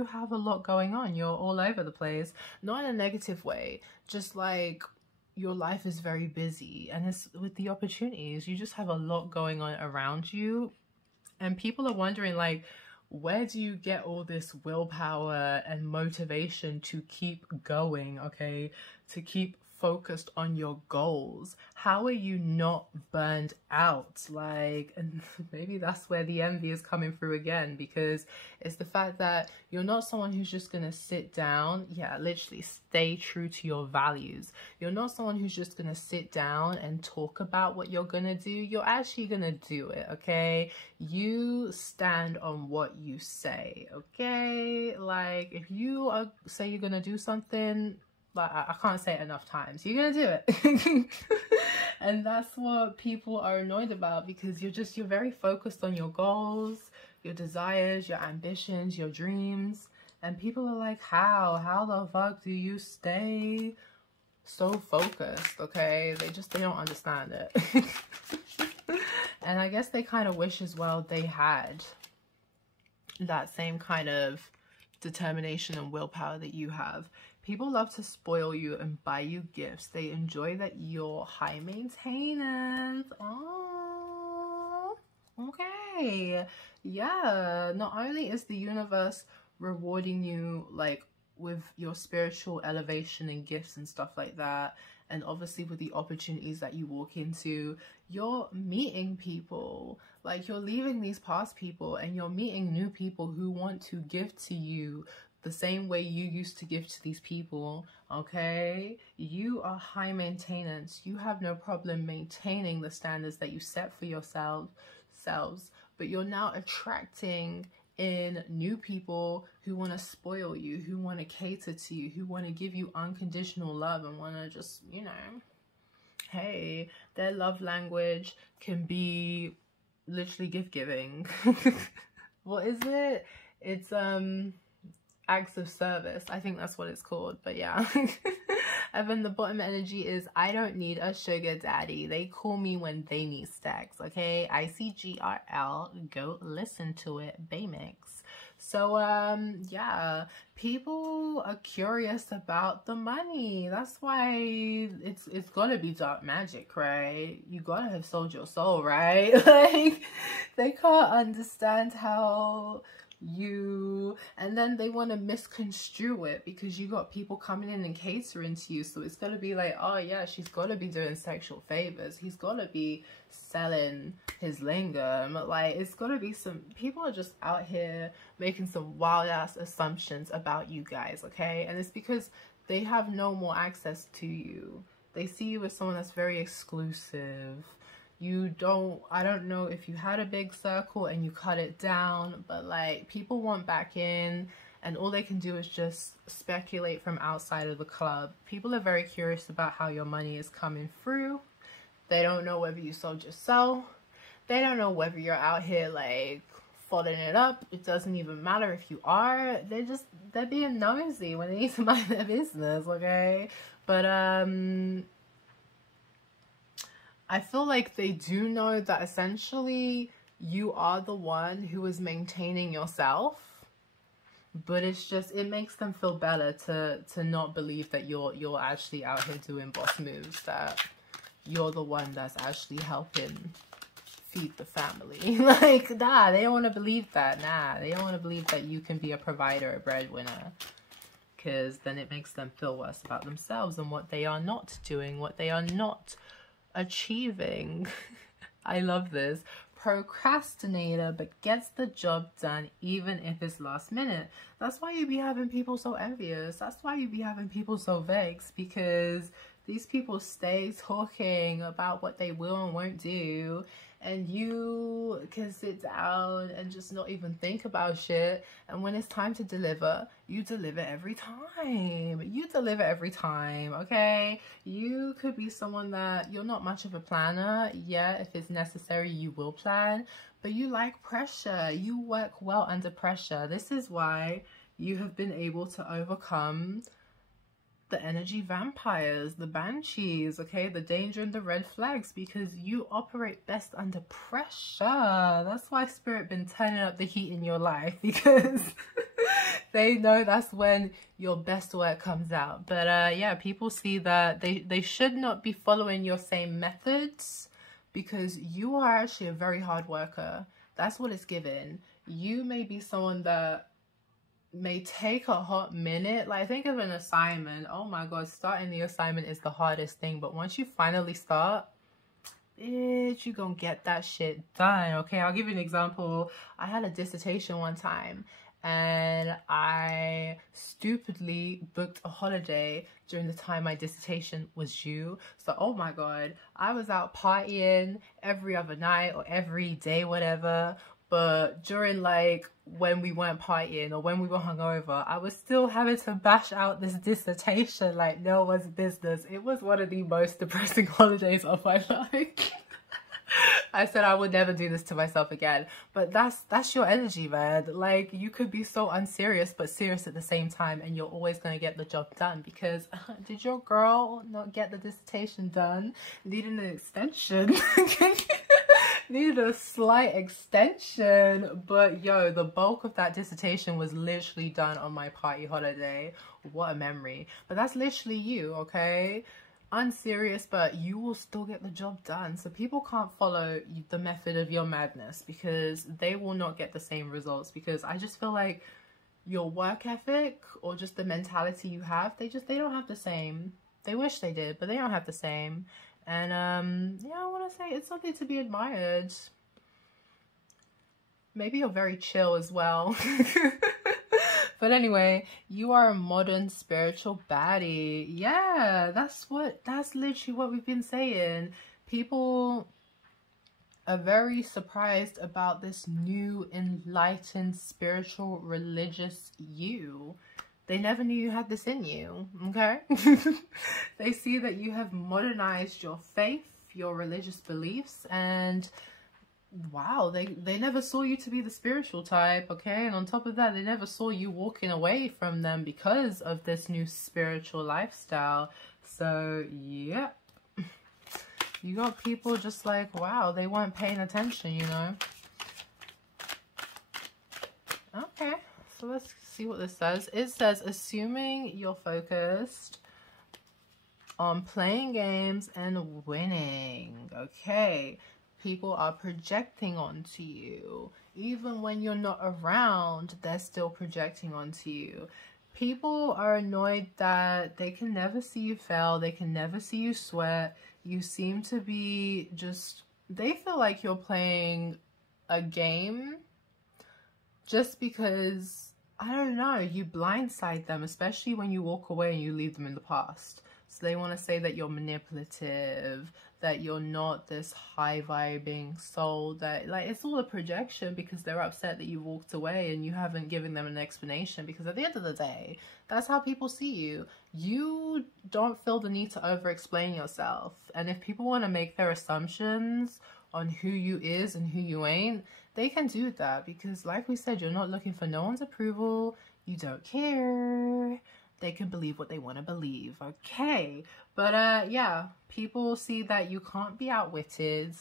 have a lot going on. You're all over the place. Not in a negative way. Just like, your life is very busy, and it's with the opportunities, you just have a lot going on around you, and people are wondering, like, where do you get all this willpower and motivation to keep going, okay, to keep focused on your goals? How are you not burned out? Like, and maybe that's where the envy is coming through again, because it's the fact that you're not someone who's just gonna sit down, yeah, literally stay true to your values. You're not someone who's just gonna sit down and talk about what you're gonna do. You're actually gonna do it, okay? You stand on what you say, okay? Like, if you say you're gonna do something, like, I can't say it enough times, you're gonna do it. And that's what people are annoyed about, because you're very focused on your goals, your desires, your ambitions, your dreams, and people are like, how the fuck do you stay so focused? Okay, they don't understand it. And I guess they kind of wish as well they had that same kind of determination and willpower that you have. People love to spoil you and buy you gifts. They enjoy that you're high maintenance. Oh, okay. Yeah, not only is the universe rewarding you, like, with your spiritual elevation and gifts and stuff like that, and obviously with the opportunities that you walk into, you're meeting people. Like, you're leaving these past people and you're meeting new people who want to give to you the same way you used to give to these people, okay? You are high maintenance. You have no problem maintaining the standards that you set for yourselves, but you're now attracting in new people who want to spoil you, who want to cater to you, who want to give you unconditional love and want to just, you know, hey, their love language can be literally gift giving. What is it? It's acts of service. I think that's what it's called, but yeah. And then the bottom energy is, I don't need a sugar daddy. They call me when they need stacks, okay? ICY GRL, go listen to it, Baymix. So yeah, people are curious about the money. That's why it's gotta be dark magic, right? You gotta have sold your soul, right? Like, they can't understand how and then they want to misconstrue it because you got people coming in and catering to you. So it's got to be like, oh yeah, she's got to be doing sexual favors, he's got to be selling his lingam. Like, it's got to be some people are just out here making some wild ass assumptions about you guys, okay? And it's because they have no more access to you. They see you as someone that's very exclusive. I don't know if you had a big circle and you cut it down, but like, people want back in, and all they can do is just speculate from outside of the club. People are very curious about how your money is coming through. They don't know whether you sold your soul. They don't know whether you're out here like folding it up. It doesn't even matter if you are. They're being nosy when they need to mind their business, okay? But I feel like they do know that essentially you are the one who is maintaining yourself, but it's just, it makes them feel better to not believe that you're actually out here doing boss moves, that you're the one that's actually helping feed the family. Like, nah, they don't want to believe that. Nah, they don't want to believe that you can be a provider, a breadwinner, because then it makes them feel worse about themselves and what they are not doing, what they are not achieving. I love this. Procrastinator, but gets the job done even if it's last minute. That's why you be having people so envious. That's why you be having people so vexed, because these people stay talking about what they will and won't do, and you can sit down and just not even think about shit. And when it's time to deliver, you deliver every time. You deliver every time, okay? You could be someone that you're not much of a planner. Yeah, if it's necessary, you will plan, but you like pressure. You work well under pressure. This is why you have been able to overcome the energy vampires, the banshees, okay, the danger and the red flags, because you operate best under pressure. That's why Spirit been turning up the heat in your life, because they know that's when your best work comes out. But yeah, people see that they should not be following your same methods, because you are actually a very hard worker. That's what it's given. You may be someone that may take a hot minute. Like, think of an assignment. Oh my god, starting the assignment is the hardest thing, but once you finally start, bitch, you gonna get that shit done. Okay, I'll give you an example. I had a dissertation one time, and I stupidly booked a holiday during the time my dissertation was due. So, oh my god, I was out partying every other night or every day, whatever. But during, like, when we weren't partying or when we were hungover, I was still having to bash out this dissertation like no one's business. It was one of the most depressing holidays of my life. I said I would never do this to myself again. But that's your energy, man. Like, you could be so unserious but serious at the same time, and you're always going to get the job done. Because did your girl not get the dissertation done? Needed an extension. Needed a slight extension, but yo, the bulk of that dissertation was literally done on my party holiday. What a memory. But that's literally you, okay? Unserious, but you will still get the job done. So people can't follow the method of your madness, because they will not get the same results. Because I just feel like your work ethic, or just the mentality you have, they don't have the same. They wish they did, but they don't have the same. And yeah, I want to say it's something to be admired. Maybe you're very chill as well. But anyway, you are a modern spiritual baddie. Yeah, that's literally what we've been saying. People are very surprised about this new enlightened spiritual religious you. They never knew you had this in you, okay? They see that you have modernized your faith, your religious beliefs, and wow, they never saw you to be the spiritual type, okay? And on top of that, they never saw you walking away from them because of this new spiritual lifestyle. So, yeah. You got people just like, wow, they weren't paying attention, you know? Okay, so let's see what this says. It says, assuming you're focused on playing games and winning. Okay, people are projecting onto you. Even when you're not around, they're still projecting onto you. People are annoyed that they can never see you fail. They can never see you sweat. You seem to be just, they feel like you're playing a game just because, I don't know, you blindside them, especially when you walk away and you leave them in the past. So they want to say that you're manipulative, that you're not this high vibing soul, that like it's all a projection, because they're upset that you walked away and you haven't given them an explanation. Because at the end of the day, that's how people see you. You don't feel the need to over explain yourself. And if people want to make their assumptions on who you is and who you ain't, they can do that, because like we said, you're not looking for no one's approval. You don't care. They can believe what they want to believe, okay? But yeah, people see that you can't be outwitted,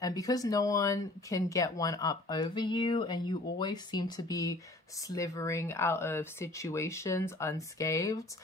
and because no one can get one up over you, and you always seem to be slithering out of situations unscathed,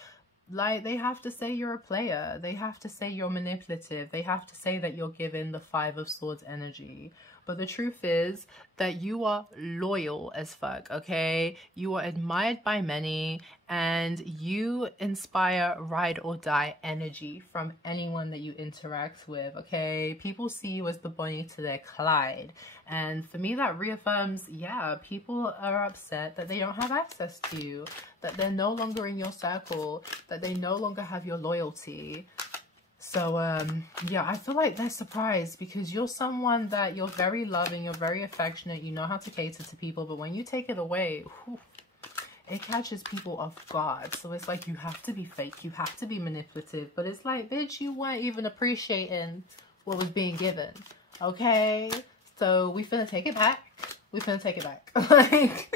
like, they have to say you're a player. They have to say you're manipulative. They have to say that you're given the 5 of Swords energy. But the truth is that you are loyal as fuck, okay? You are admired by many, and you inspire ride or die energy from anyone that you interact with, okay? People see you as the Bonnie to their Clyde. And for me, that reaffirms, yeah, people are upset that they don't have access to you, that they're no longer in your circle, that they no longer have your loyalty. So, yeah, I feel like they're surprised because you're someone that you're very loving, you're very affectionate, you know how to cater to people, but when you take it away, whew, it catches people off guard. So it's like you have to be fake, you have to be manipulative, but it's like, bitch, you weren't even appreciating what was being given, okay? So we finna take it back. We finna take it back. Like,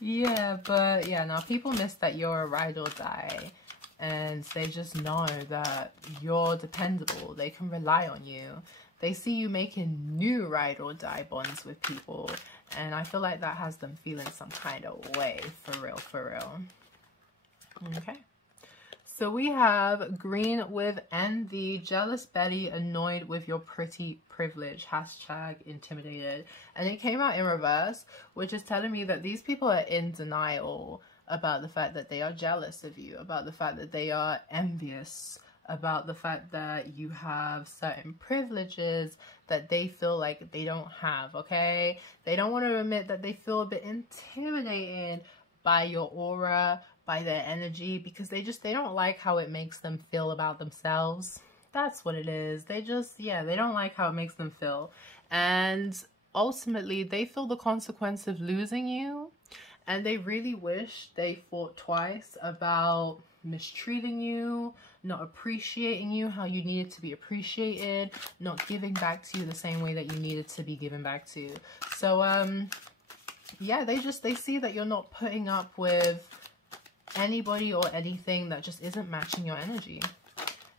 yeah, but yeah, now people miss that you're a ride or die. And they just know that you're dependable. They can rely on you. They see you making new ride or die bonds with people. And I feel like that has them feeling some kind of way. For real, for real. Okay. So we have green with envy, jealous Betty, annoyed with your pretty privilege, hashtag intimidated. And it came out in reverse, which is telling me that these people are in denial about the fact that they are jealous of you, about the fact that they are envious, about the fact that you have certain privileges that they feel like they don't have, okay? They don't want to admit that they feel a bit intimidated by your aura, by their energy, because they don't like how it makes them feel about themselves. That's what it is. They just, yeah, they don't like how it makes them feel. And ultimately, they feel the consequence of losing you. And they really wish they thought twice about mistreating you, not appreciating you how you needed to be appreciated, not giving back to you the same way that you needed to be given back to. So, yeah, they see that you're not putting up with anybody or anything that just isn't matching your energy.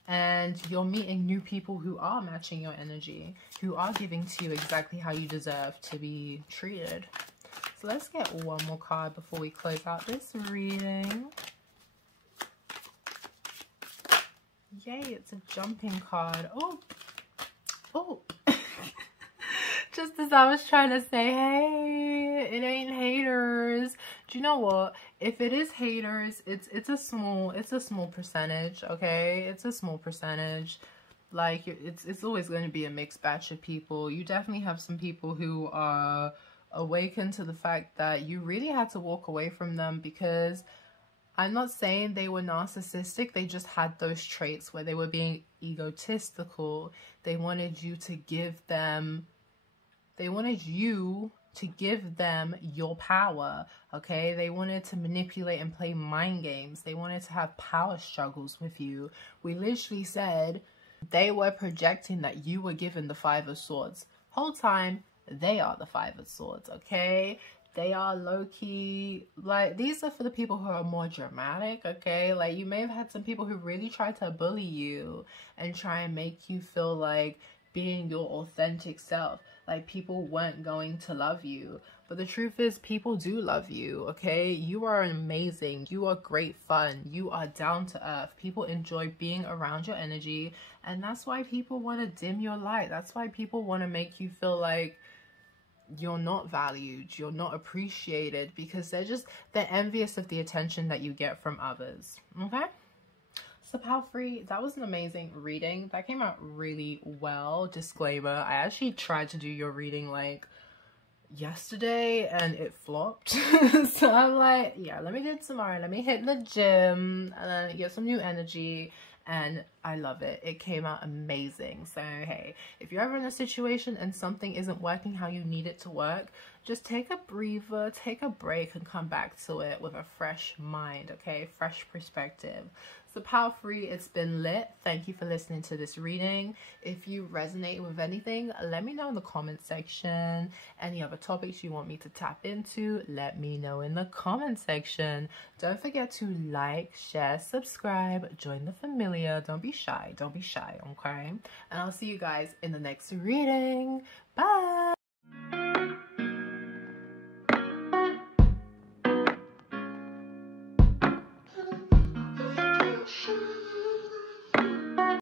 And you're meeting new people who are matching your energy, who are giving to you exactly how you deserve to be treated. So let's get one more card before we close out this reading. Yay, it's a jumping card. Oh, oh. Just as I was trying to say, hey, it ain't haters. Do you know what? If it is haters, it's a small percentage, okay? It's a small percentage. Like, it's always going to be a mixed batch of people. You definitely have some people who are awaken to the fact that you really had to walk away from them, because I'm not saying they were narcissistic, they just had those traits where they were being egotistical. They wanted you to give them your power, okay? They wanted to manipulate and play mind games. They wanted to have power struggles with you. We literally said they were projecting that you were given the Five of Swords. Whole time, they are the Five of Swords, okay? They are low-key, like, these are for the people who are more dramatic, okay? Like, you may have had some people who really tried to bully you and try and make you feel like being your authentic self, like people weren't going to love you. But the truth is, people do love you, okay? You are amazing. You are great fun. You are down to earth. People enjoy being around your energy, and that's why people want to dim your light. That's why people want to make you feel like you're not valued, you're not appreciated, because they're envious of the attention that you get from others, okay? So Pal Free, that was an amazing reading. That came out really well. Disclaimer, I actually tried to do your reading like yesterday and it flopped. So I'm like, yeah, let me do it tomorrow. Let me hit the gym and then get some new energy. And I love it. It came out amazing. So hey, if you're ever in a situation and something isn't working how you need it to work, just take a breather, take a break, and come back to it with a fresh mind, okay? Fresh perspective. So Pal Free, it's been lit. Thank you for listening to this reading. If you resonate with anything, let me know in the comment section. Any other topics you want me to tap into, let me know in the comment section. Don't forget to like, share, subscribe, join the familia. Don't be shy, okay? And I'll see you guys in the next reading. Bye.